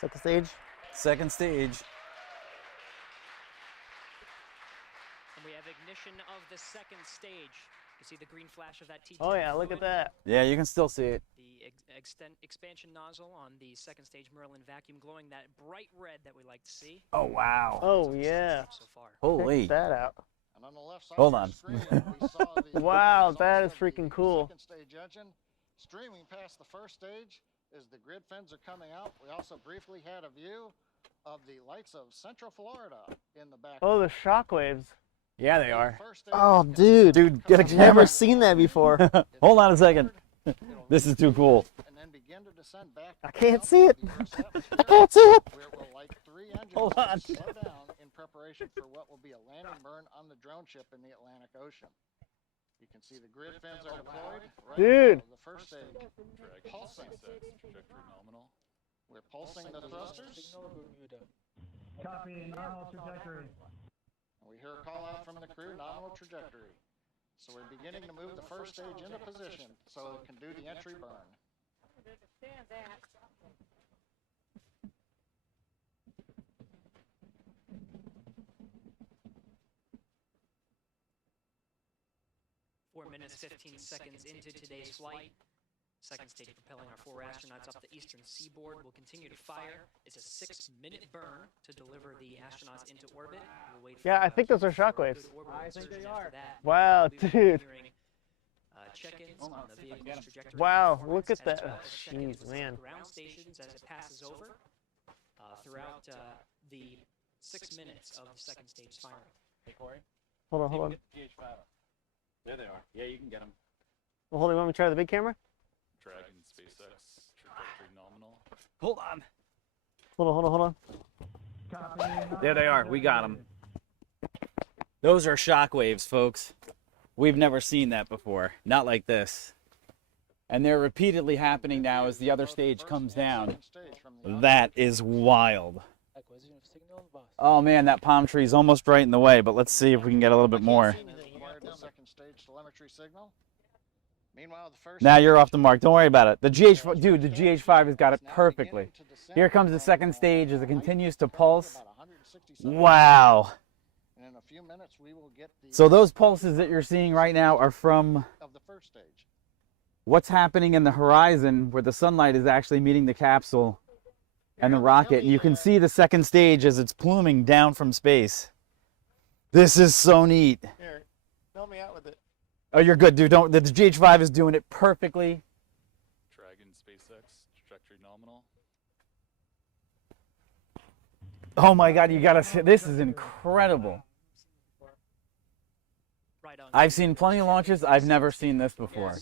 Second stage. Second stage. And we have ignition of the second stage. You see the green flash of that T10 Oh yeah, look at fluid? that. Yeah, you can still see it. The expansion nozzle on the second stage Merlin vacuum glowing that bright red that we like to see. Oh, wow. Oh yeah. So far. Holy. Check that out. And on the left side Hold of on. the screen, we saw the Wow, results that is of the freaking cool. Second stage engine. Streaming past the first stage as the grid fins are coming out. We also briefly had a view of the lights of Central Florida in the back. Oh, the shockwaves. Yeah, they are. Oh, dude. Dude, get a I've camera. never seen that before. Hold on a second. This is too cool. And then begin to descend back I can't see it. the Earth's atmosphere, I can't see it. where it will light 3 engines Hold on. slow down in preparation for what will be a landing burn on the drone ship in the Atlantic Ocean. You can see the grid fins are deployed. Right Dude. now, the first stage. Pulsing. We're pulsing the thrusters. Copy, nominal trajectory. And we hear a call out from the crew, nominal trajectory. So we're beginning to move the first stage into position so it can do the entry burn. 4 minutes, 15 seconds into today's flight. Second stage propelling our 4 astronauts up the eastern seaboard. We'll continue to fire. It's a 6-minute burn to deliver the astronauts into orbit. We'll wait for, Yeah, I think those are for a shockwaves. good orbital insertion after that. Wow, We'll be dude. hearing, check-ins on the vehicle's trajectory Wow, performance, look at as that. well as check-ins Jeez, with man. ground stations as it passes over throughout the 6 minutes of the second stage firing. Hey, Corey. Hold on, hold on. GH5. There they are. Yeah, you can get them. Well, hold on, you want me to try the big camera? Dragon SpaceX trajectory nominal. Hold on. Hold on, hold on, hold on. Copy. There they are. We got them. Those are shockwaves, folks. We've never seen that before. Not like this. And they're repeatedly happening now as the other stage comes down. That is wild. Oh man, that palm tree is almost right in the way, but let's see if we can get a little bit more. Second stage telemetry signal. Meanwhile, the first Now you're off the mark. Don't worry about it. The GH, dude, the GH5 has got it perfectly. Here comes the second stage as it continues to pulse. Wow. And in a few minutes, we will get the So those pulses that you're seeing right now are from of the first stage. what's happening in the horizon where the sunlight is actually meeting the capsule and the rocket, and you can see the second stage as it's pluming down from space. This is so neat. Here, help me out with it. Oh, you're good, dude. Don't. The GH5 is doing it perfectly. Dragon, SpaceX, trajectory nominal. Oh my God, you gotta see. This is incredible. Right on. I've seen plenty of launches. I've never seen this before.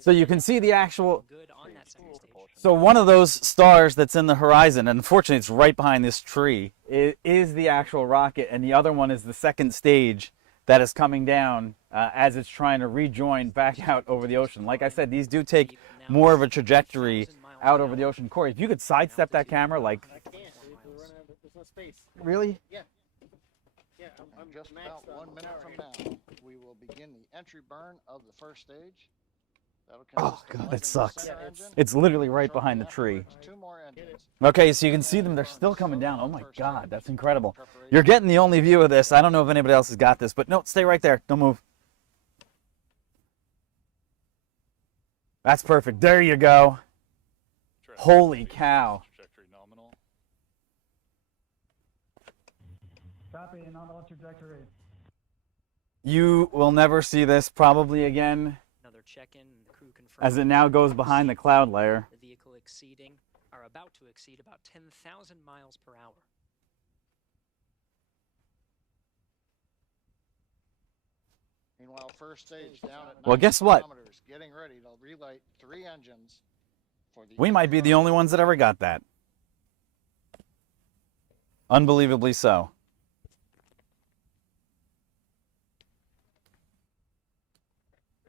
So you can see the actual. Good on that second stage. So one of those stars that's in the horizon, and unfortunately it's right behind this tree, is the actual rocket, and the other one is the second stage that is coming down as it's trying to rejoin back out over the ocean. Like I said, these do take more of a trajectory out over the ocean. Corey, if you could sidestep that camera, like. I can't. There's no space. Really? Yeah. Yeah, I'm Just about 1 minute from now, we will begin the entry burn of the first stage. That'll Oh, consist of God, lighting that the sucks. center engine. It's literally right behind the tree. Afterwards, 2 more engines. Okay, so you can see them. They're still coming down. Oh my God, that's incredible. You're getting the only view of this. I don't know if anybody else has got this, but no, stay right there. Don't move. That's perfect. There you go. Dragon, Holy SpaceX, cow. Trajectory nominal. Copy, nominal trajectory. You will never see this probably again Another check-in. The crew confirmed as it now goes behind the cloud layer. the vehicle about to exceed about 10,000 miles per hour. Meanwhile, first stage down at Well, 90 guess what? kilometers, getting ready to relight 3 engines for the We might be the only ones that ever got that. Unbelievably so.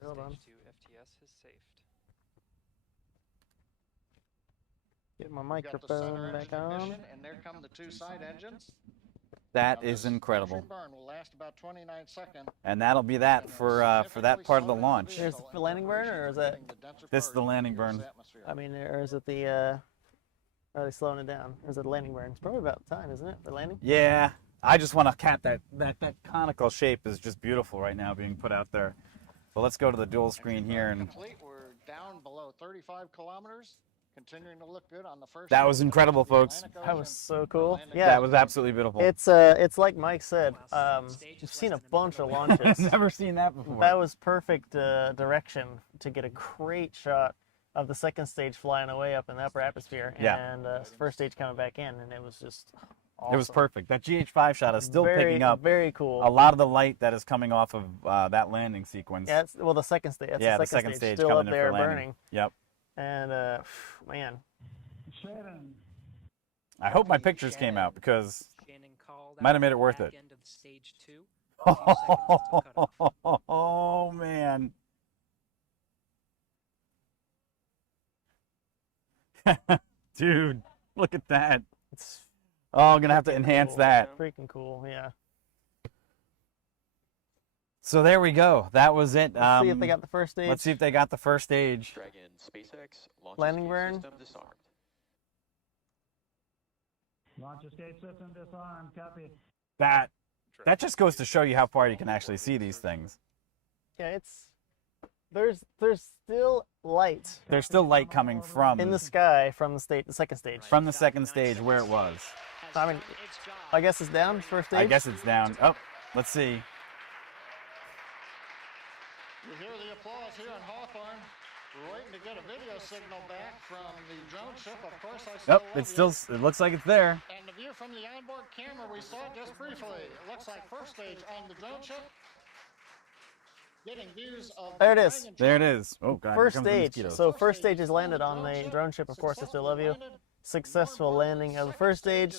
Hold on. Stage 2 FTS has safed. Get my We've got the center microphone back engine on. ignition, and there come the 2 side engines. That Now, is this incredible. entry burn will last about 29 seconds. And that'll be that for that part of the launch. Here's the landing burn, or is that- This is the landing burn. I mean, or is it the, are they slowing it down? Or is it the landing burn? It's probably about time, isn't it, for landing? Yeah, I just want to cap that conical shape is just beautiful right now being put out there. So let's go to the dual screen here, and Complete. We're down below 35 kilometers. Continuing to look good on the first. That was stage. incredible, The folks. Atlantic That was Ocean, so cool. Atlantic Yeah. that was absolutely beautiful. It's like Mike said, we've seen a bunch of launches. Never seen that before. That was perfect direction to get a great shot of the second stage flying away up in the upper atmosphere, Yeah. and first stage coming back in, and it was just awesome. It was perfect. That GH5 shot is still picking up Very cool. a lot of the light that is coming off of that landing sequence. Yeah, well, the second stage. That's Yeah, the second stage still coming up in there for landing. burning, Yep. and man, Shannon. I hope my pictures came out because Shannon called Might have out made it the worth back it. end of stage 2. 2 seconds till cutoff. oh man. Dude, look at that. it's Oh, I'm gonna have to enhance cool. that. Freaking cool, yeah. So there we go. That was it. Let's see if they got the first stage. Let's see if they got the first stage. Dragon, SpaceX, launch Landing escape burn. system disarmed. Launch escape system disarmed. Copy. That just goes to show you how far you can actually see these things. Yeah, there's still light There's still light coming from in the sky from the second stage. from the second stage where it was. I mean, I guess it's down first stage. I guess it's down. Oh, let's see. You hear the applause here in Hawthorne. We're waiting to get a video signal back from the drone ship. Of course, I still Oh, love it's you. still. It looks like it's there. And the view from the onboard camera, we saw it just briefly. It looks like first stage on the drone ship. Getting views of There it the is. Dragon There it ship. is. Oh God. here First comes the stage. mosquitoes. So first stage is landed on the drone ship. Of course, I still love you. Successful landing of the first stage.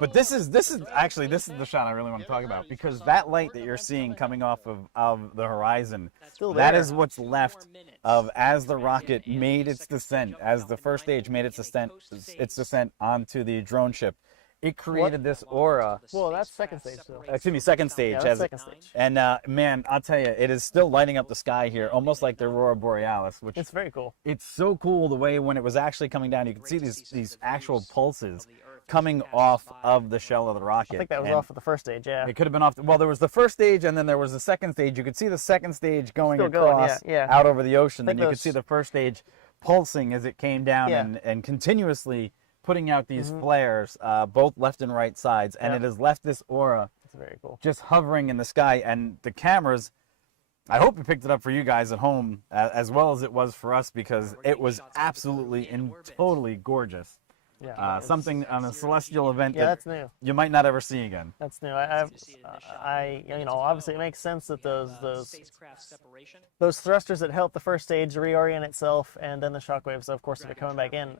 But this is the shot I really want to talk about, because that light that you're seeing coming off of the horizon, Still that there. is what's left of as the rocket made its descent, as the first stage made its descent onto the drone ship. It created this aura. Well, that's second stage still. Excuse me, second stage. Yeah, that's as- second stage. And man, I'll tell you, it is still lighting up the sky here, almost like the aurora borealis, which It's very cool. it's so cool the way when it was actually coming down, you could see these actual pulses coming off of the shell of the rocket. I think that was And off of the first stage. Yeah. it could have been off. Well, there was the first stage, and then there was the second stage. You could see the second stage going Still going, across yeah. out over the ocean. I Then think you could see those- the first stage pulsing as it came down Yeah. and continuously putting out these flares, both left and right sides, and Yep. it has left this aura It's very cool. just hovering in the sky. And the cameras, I hope it picked it up for you guys at home as well as it was for us, because it was absolutely and totally gorgeous. Yeah. Something on a celestial event Yeah, that that's new. you might not ever see again. That's new. Obviously it makes sense that those thrusters that help the first stage reorient itself, and then the shockwaves, of course, if they're coming back in.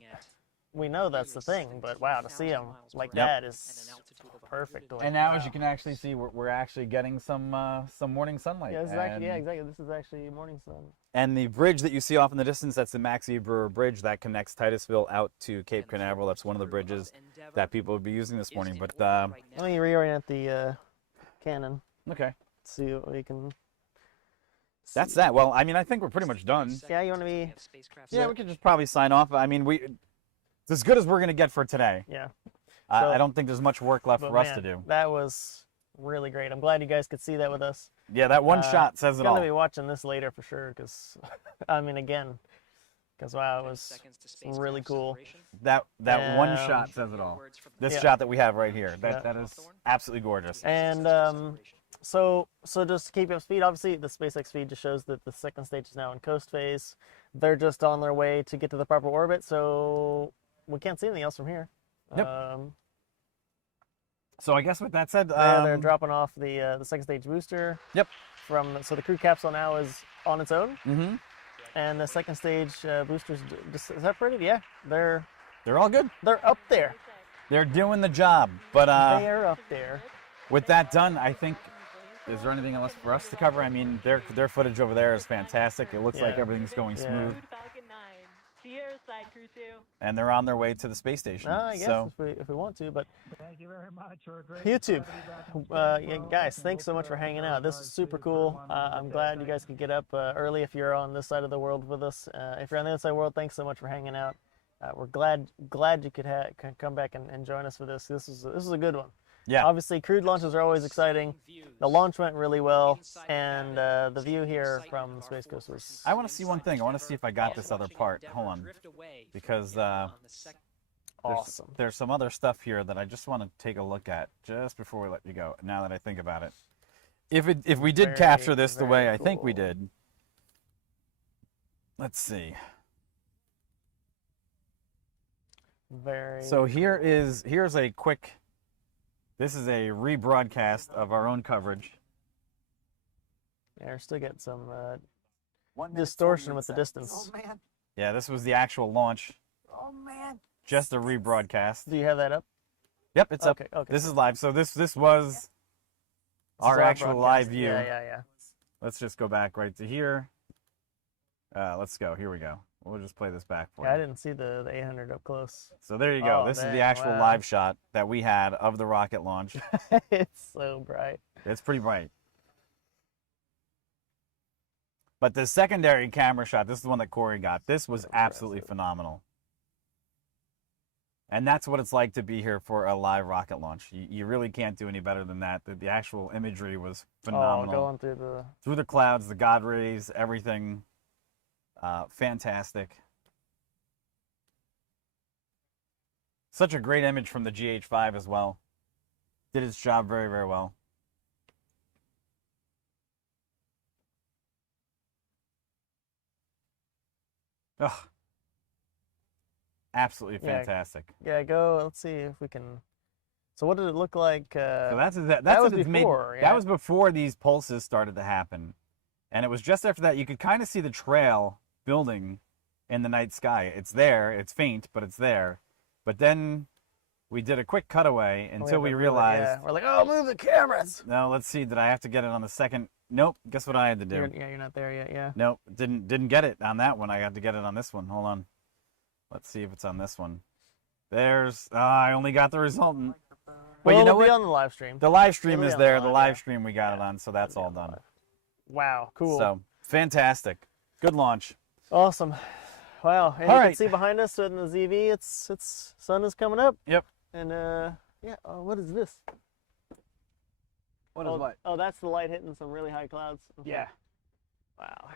We know that's the thing, but wow, to see them like that is perfect. And now, as you can actually see, we're actually getting some morning sunlight. Yeah, exactly. And, This is actually morning sun. and the bridge that you see off in the distance, that's the Max E. Brewer Bridge that connects Titusville out to Cape Canaveral. That's one of the bridges that people will be using this morning. But let me reorient the cannon. okay, See what we can. that's that. Well, I mean, I think we're pretty much done. Yeah, you want to be? Yeah, we could just probably sign off. I mean, it's as good as we're gonna get for today. Yeah. I don't think there's much work left But for us man, to do. That was really great. I'm glad you guys could see that with us. Yeah, that one shot says it I'm all. gonna be watching this later for sure, because I mean, again, because wow, it was really cool. That one Um, shot says it all. This yeah. shot that we have right here, Yeah. that is absolutely gorgeous. And so just to keep you up to speed, obviously the SpaceX feed just shows that the second stage is now in coast phase. They're just on their way to get to the proper orbit, so we can't see anything else from here. Yep. So I guess with that said, They're dropping off the second stage booster. Yep. So the crew capsule now is on its own, Mm-hmm. and the second stage boosters just separated. Yeah, they're They're all good. up there. They're doing the job. But They're up there. with that done, I think, is there anything else for us to cover? I mean, their footage over there is fantastic. It looks like Yeah. everything's going Yeah. smooth, Falcon 9. Sierra side Crew-2. and they're on their way to the space station. I guess So if we want to, but Thank you very much. We're great. YouTube, yeah, guys, thanks so much for hanging out. This is super cool. I'm glad you guys could get up early if you're on this side of the world with us. If you're on the other side of the world, thanks so much for hanging out. We're glad you could come back and join us for this. This is a good one. yeah, Obviously, crewed launches are always exciting. The launch went really well, and the view here from Space Coast was. I want to see one thing. I want to see if I got this other part. Hold on, because awesome. there's some other stuff here that I just want to take a look at just before we let you go. Now that I think about it, if we did capture this the way I think we cool. did, let's see. Very. So here's a quick. This is a rebroadcast of our own coverage. Yeah, we're still getting some distortion with the distance. man. Yeah, this was the actual launch. Oh, man. Just a rebroadcast. Do you have that up? Yep, it's up. Okay. This is live. So this was This is our actual broadcast. live view. Yeah. Let's just go back right to here. Let's go. Here we go. We'll just play this back for Yeah, I you. didn't see the 800 up close. So there you go. Oh, This is the dang, actual wow. live shot that we had of the rocket launch. It's so bright. It's pretty bright. But the secondary camera shot, this is the one that Corey got. This was absolutely phenomenal. And that's what it's like to be here for a live rocket launch. You really can't do any better than that. The actual imagery was phenomenal. Oh, going through the clouds, the God rays, everything. Fantastic. Such a great image from the GH5 as well. Did its job very, very well. Ugh. Absolutely fantastic. Yeah, go. Let's see if we can. So what did it look like? So that's that what was it's made. before. Yeah. That was before these pulses started to happen, and it was just after that you could kind of see the trail building in the night sky. It's there. It's faint, but it's there. But then we did a quick cutaway until we realized. Yeah, we're like, oh, move the cameras. No, let's see. Did I have to get it on the second? Nope. Guess what I had to do? You're not there yet. Yeah. Nope. Didn't get it on that one. I had to get it on this one. Hold on. Let's see if it's on this one. There's. I only got the resultant. But Well, you know it'll be what? on the live stream. The live stream It'll be is on the there. The live, live yeah. stream we got it on, so that's all done. Wow, cool. So fantastic. Good launch. Awesome. Wow. And All you right. can see behind us in the ZV, it's sun is coming up. Yep. And yeah. Oh, what is this? What Oh, that's the light hitting some really high clouds. Okay. Yeah. Wow.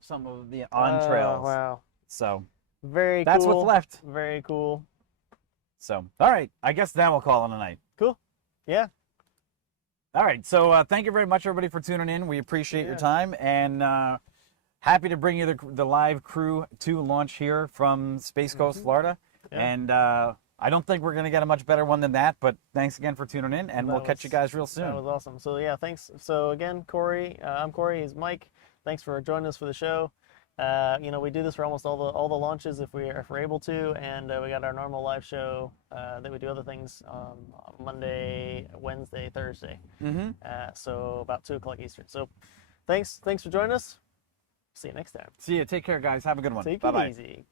Some of the on trails. Wow. So Very that's cool. what's left. Very cool. So, all right, I guess that will call it a night. Cool. Yeah. All right, so thank you very much, everybody, for tuning in. We appreciate your time, and happy to bring you the live Crew-2 launch here from Space Coast, Florida. Yeah. And I don't think we're going to get a much better one than that, but thanks again for tuning in, and we'll catch you guys real soon. That was awesome. So, yeah, thanks. So, again, Corey, I'm Corey, he's Mike. Thanks for joining us for the show. You know, we do this for almost all the launches if we're able to, and we got our normal live show that we do other things Monday, Wednesday, Thursday. So about 2 o'clock Eastern. So thanks for joining us. See you next time. See you. Take care, guys. Have a good one. Take Bye-bye. it easy.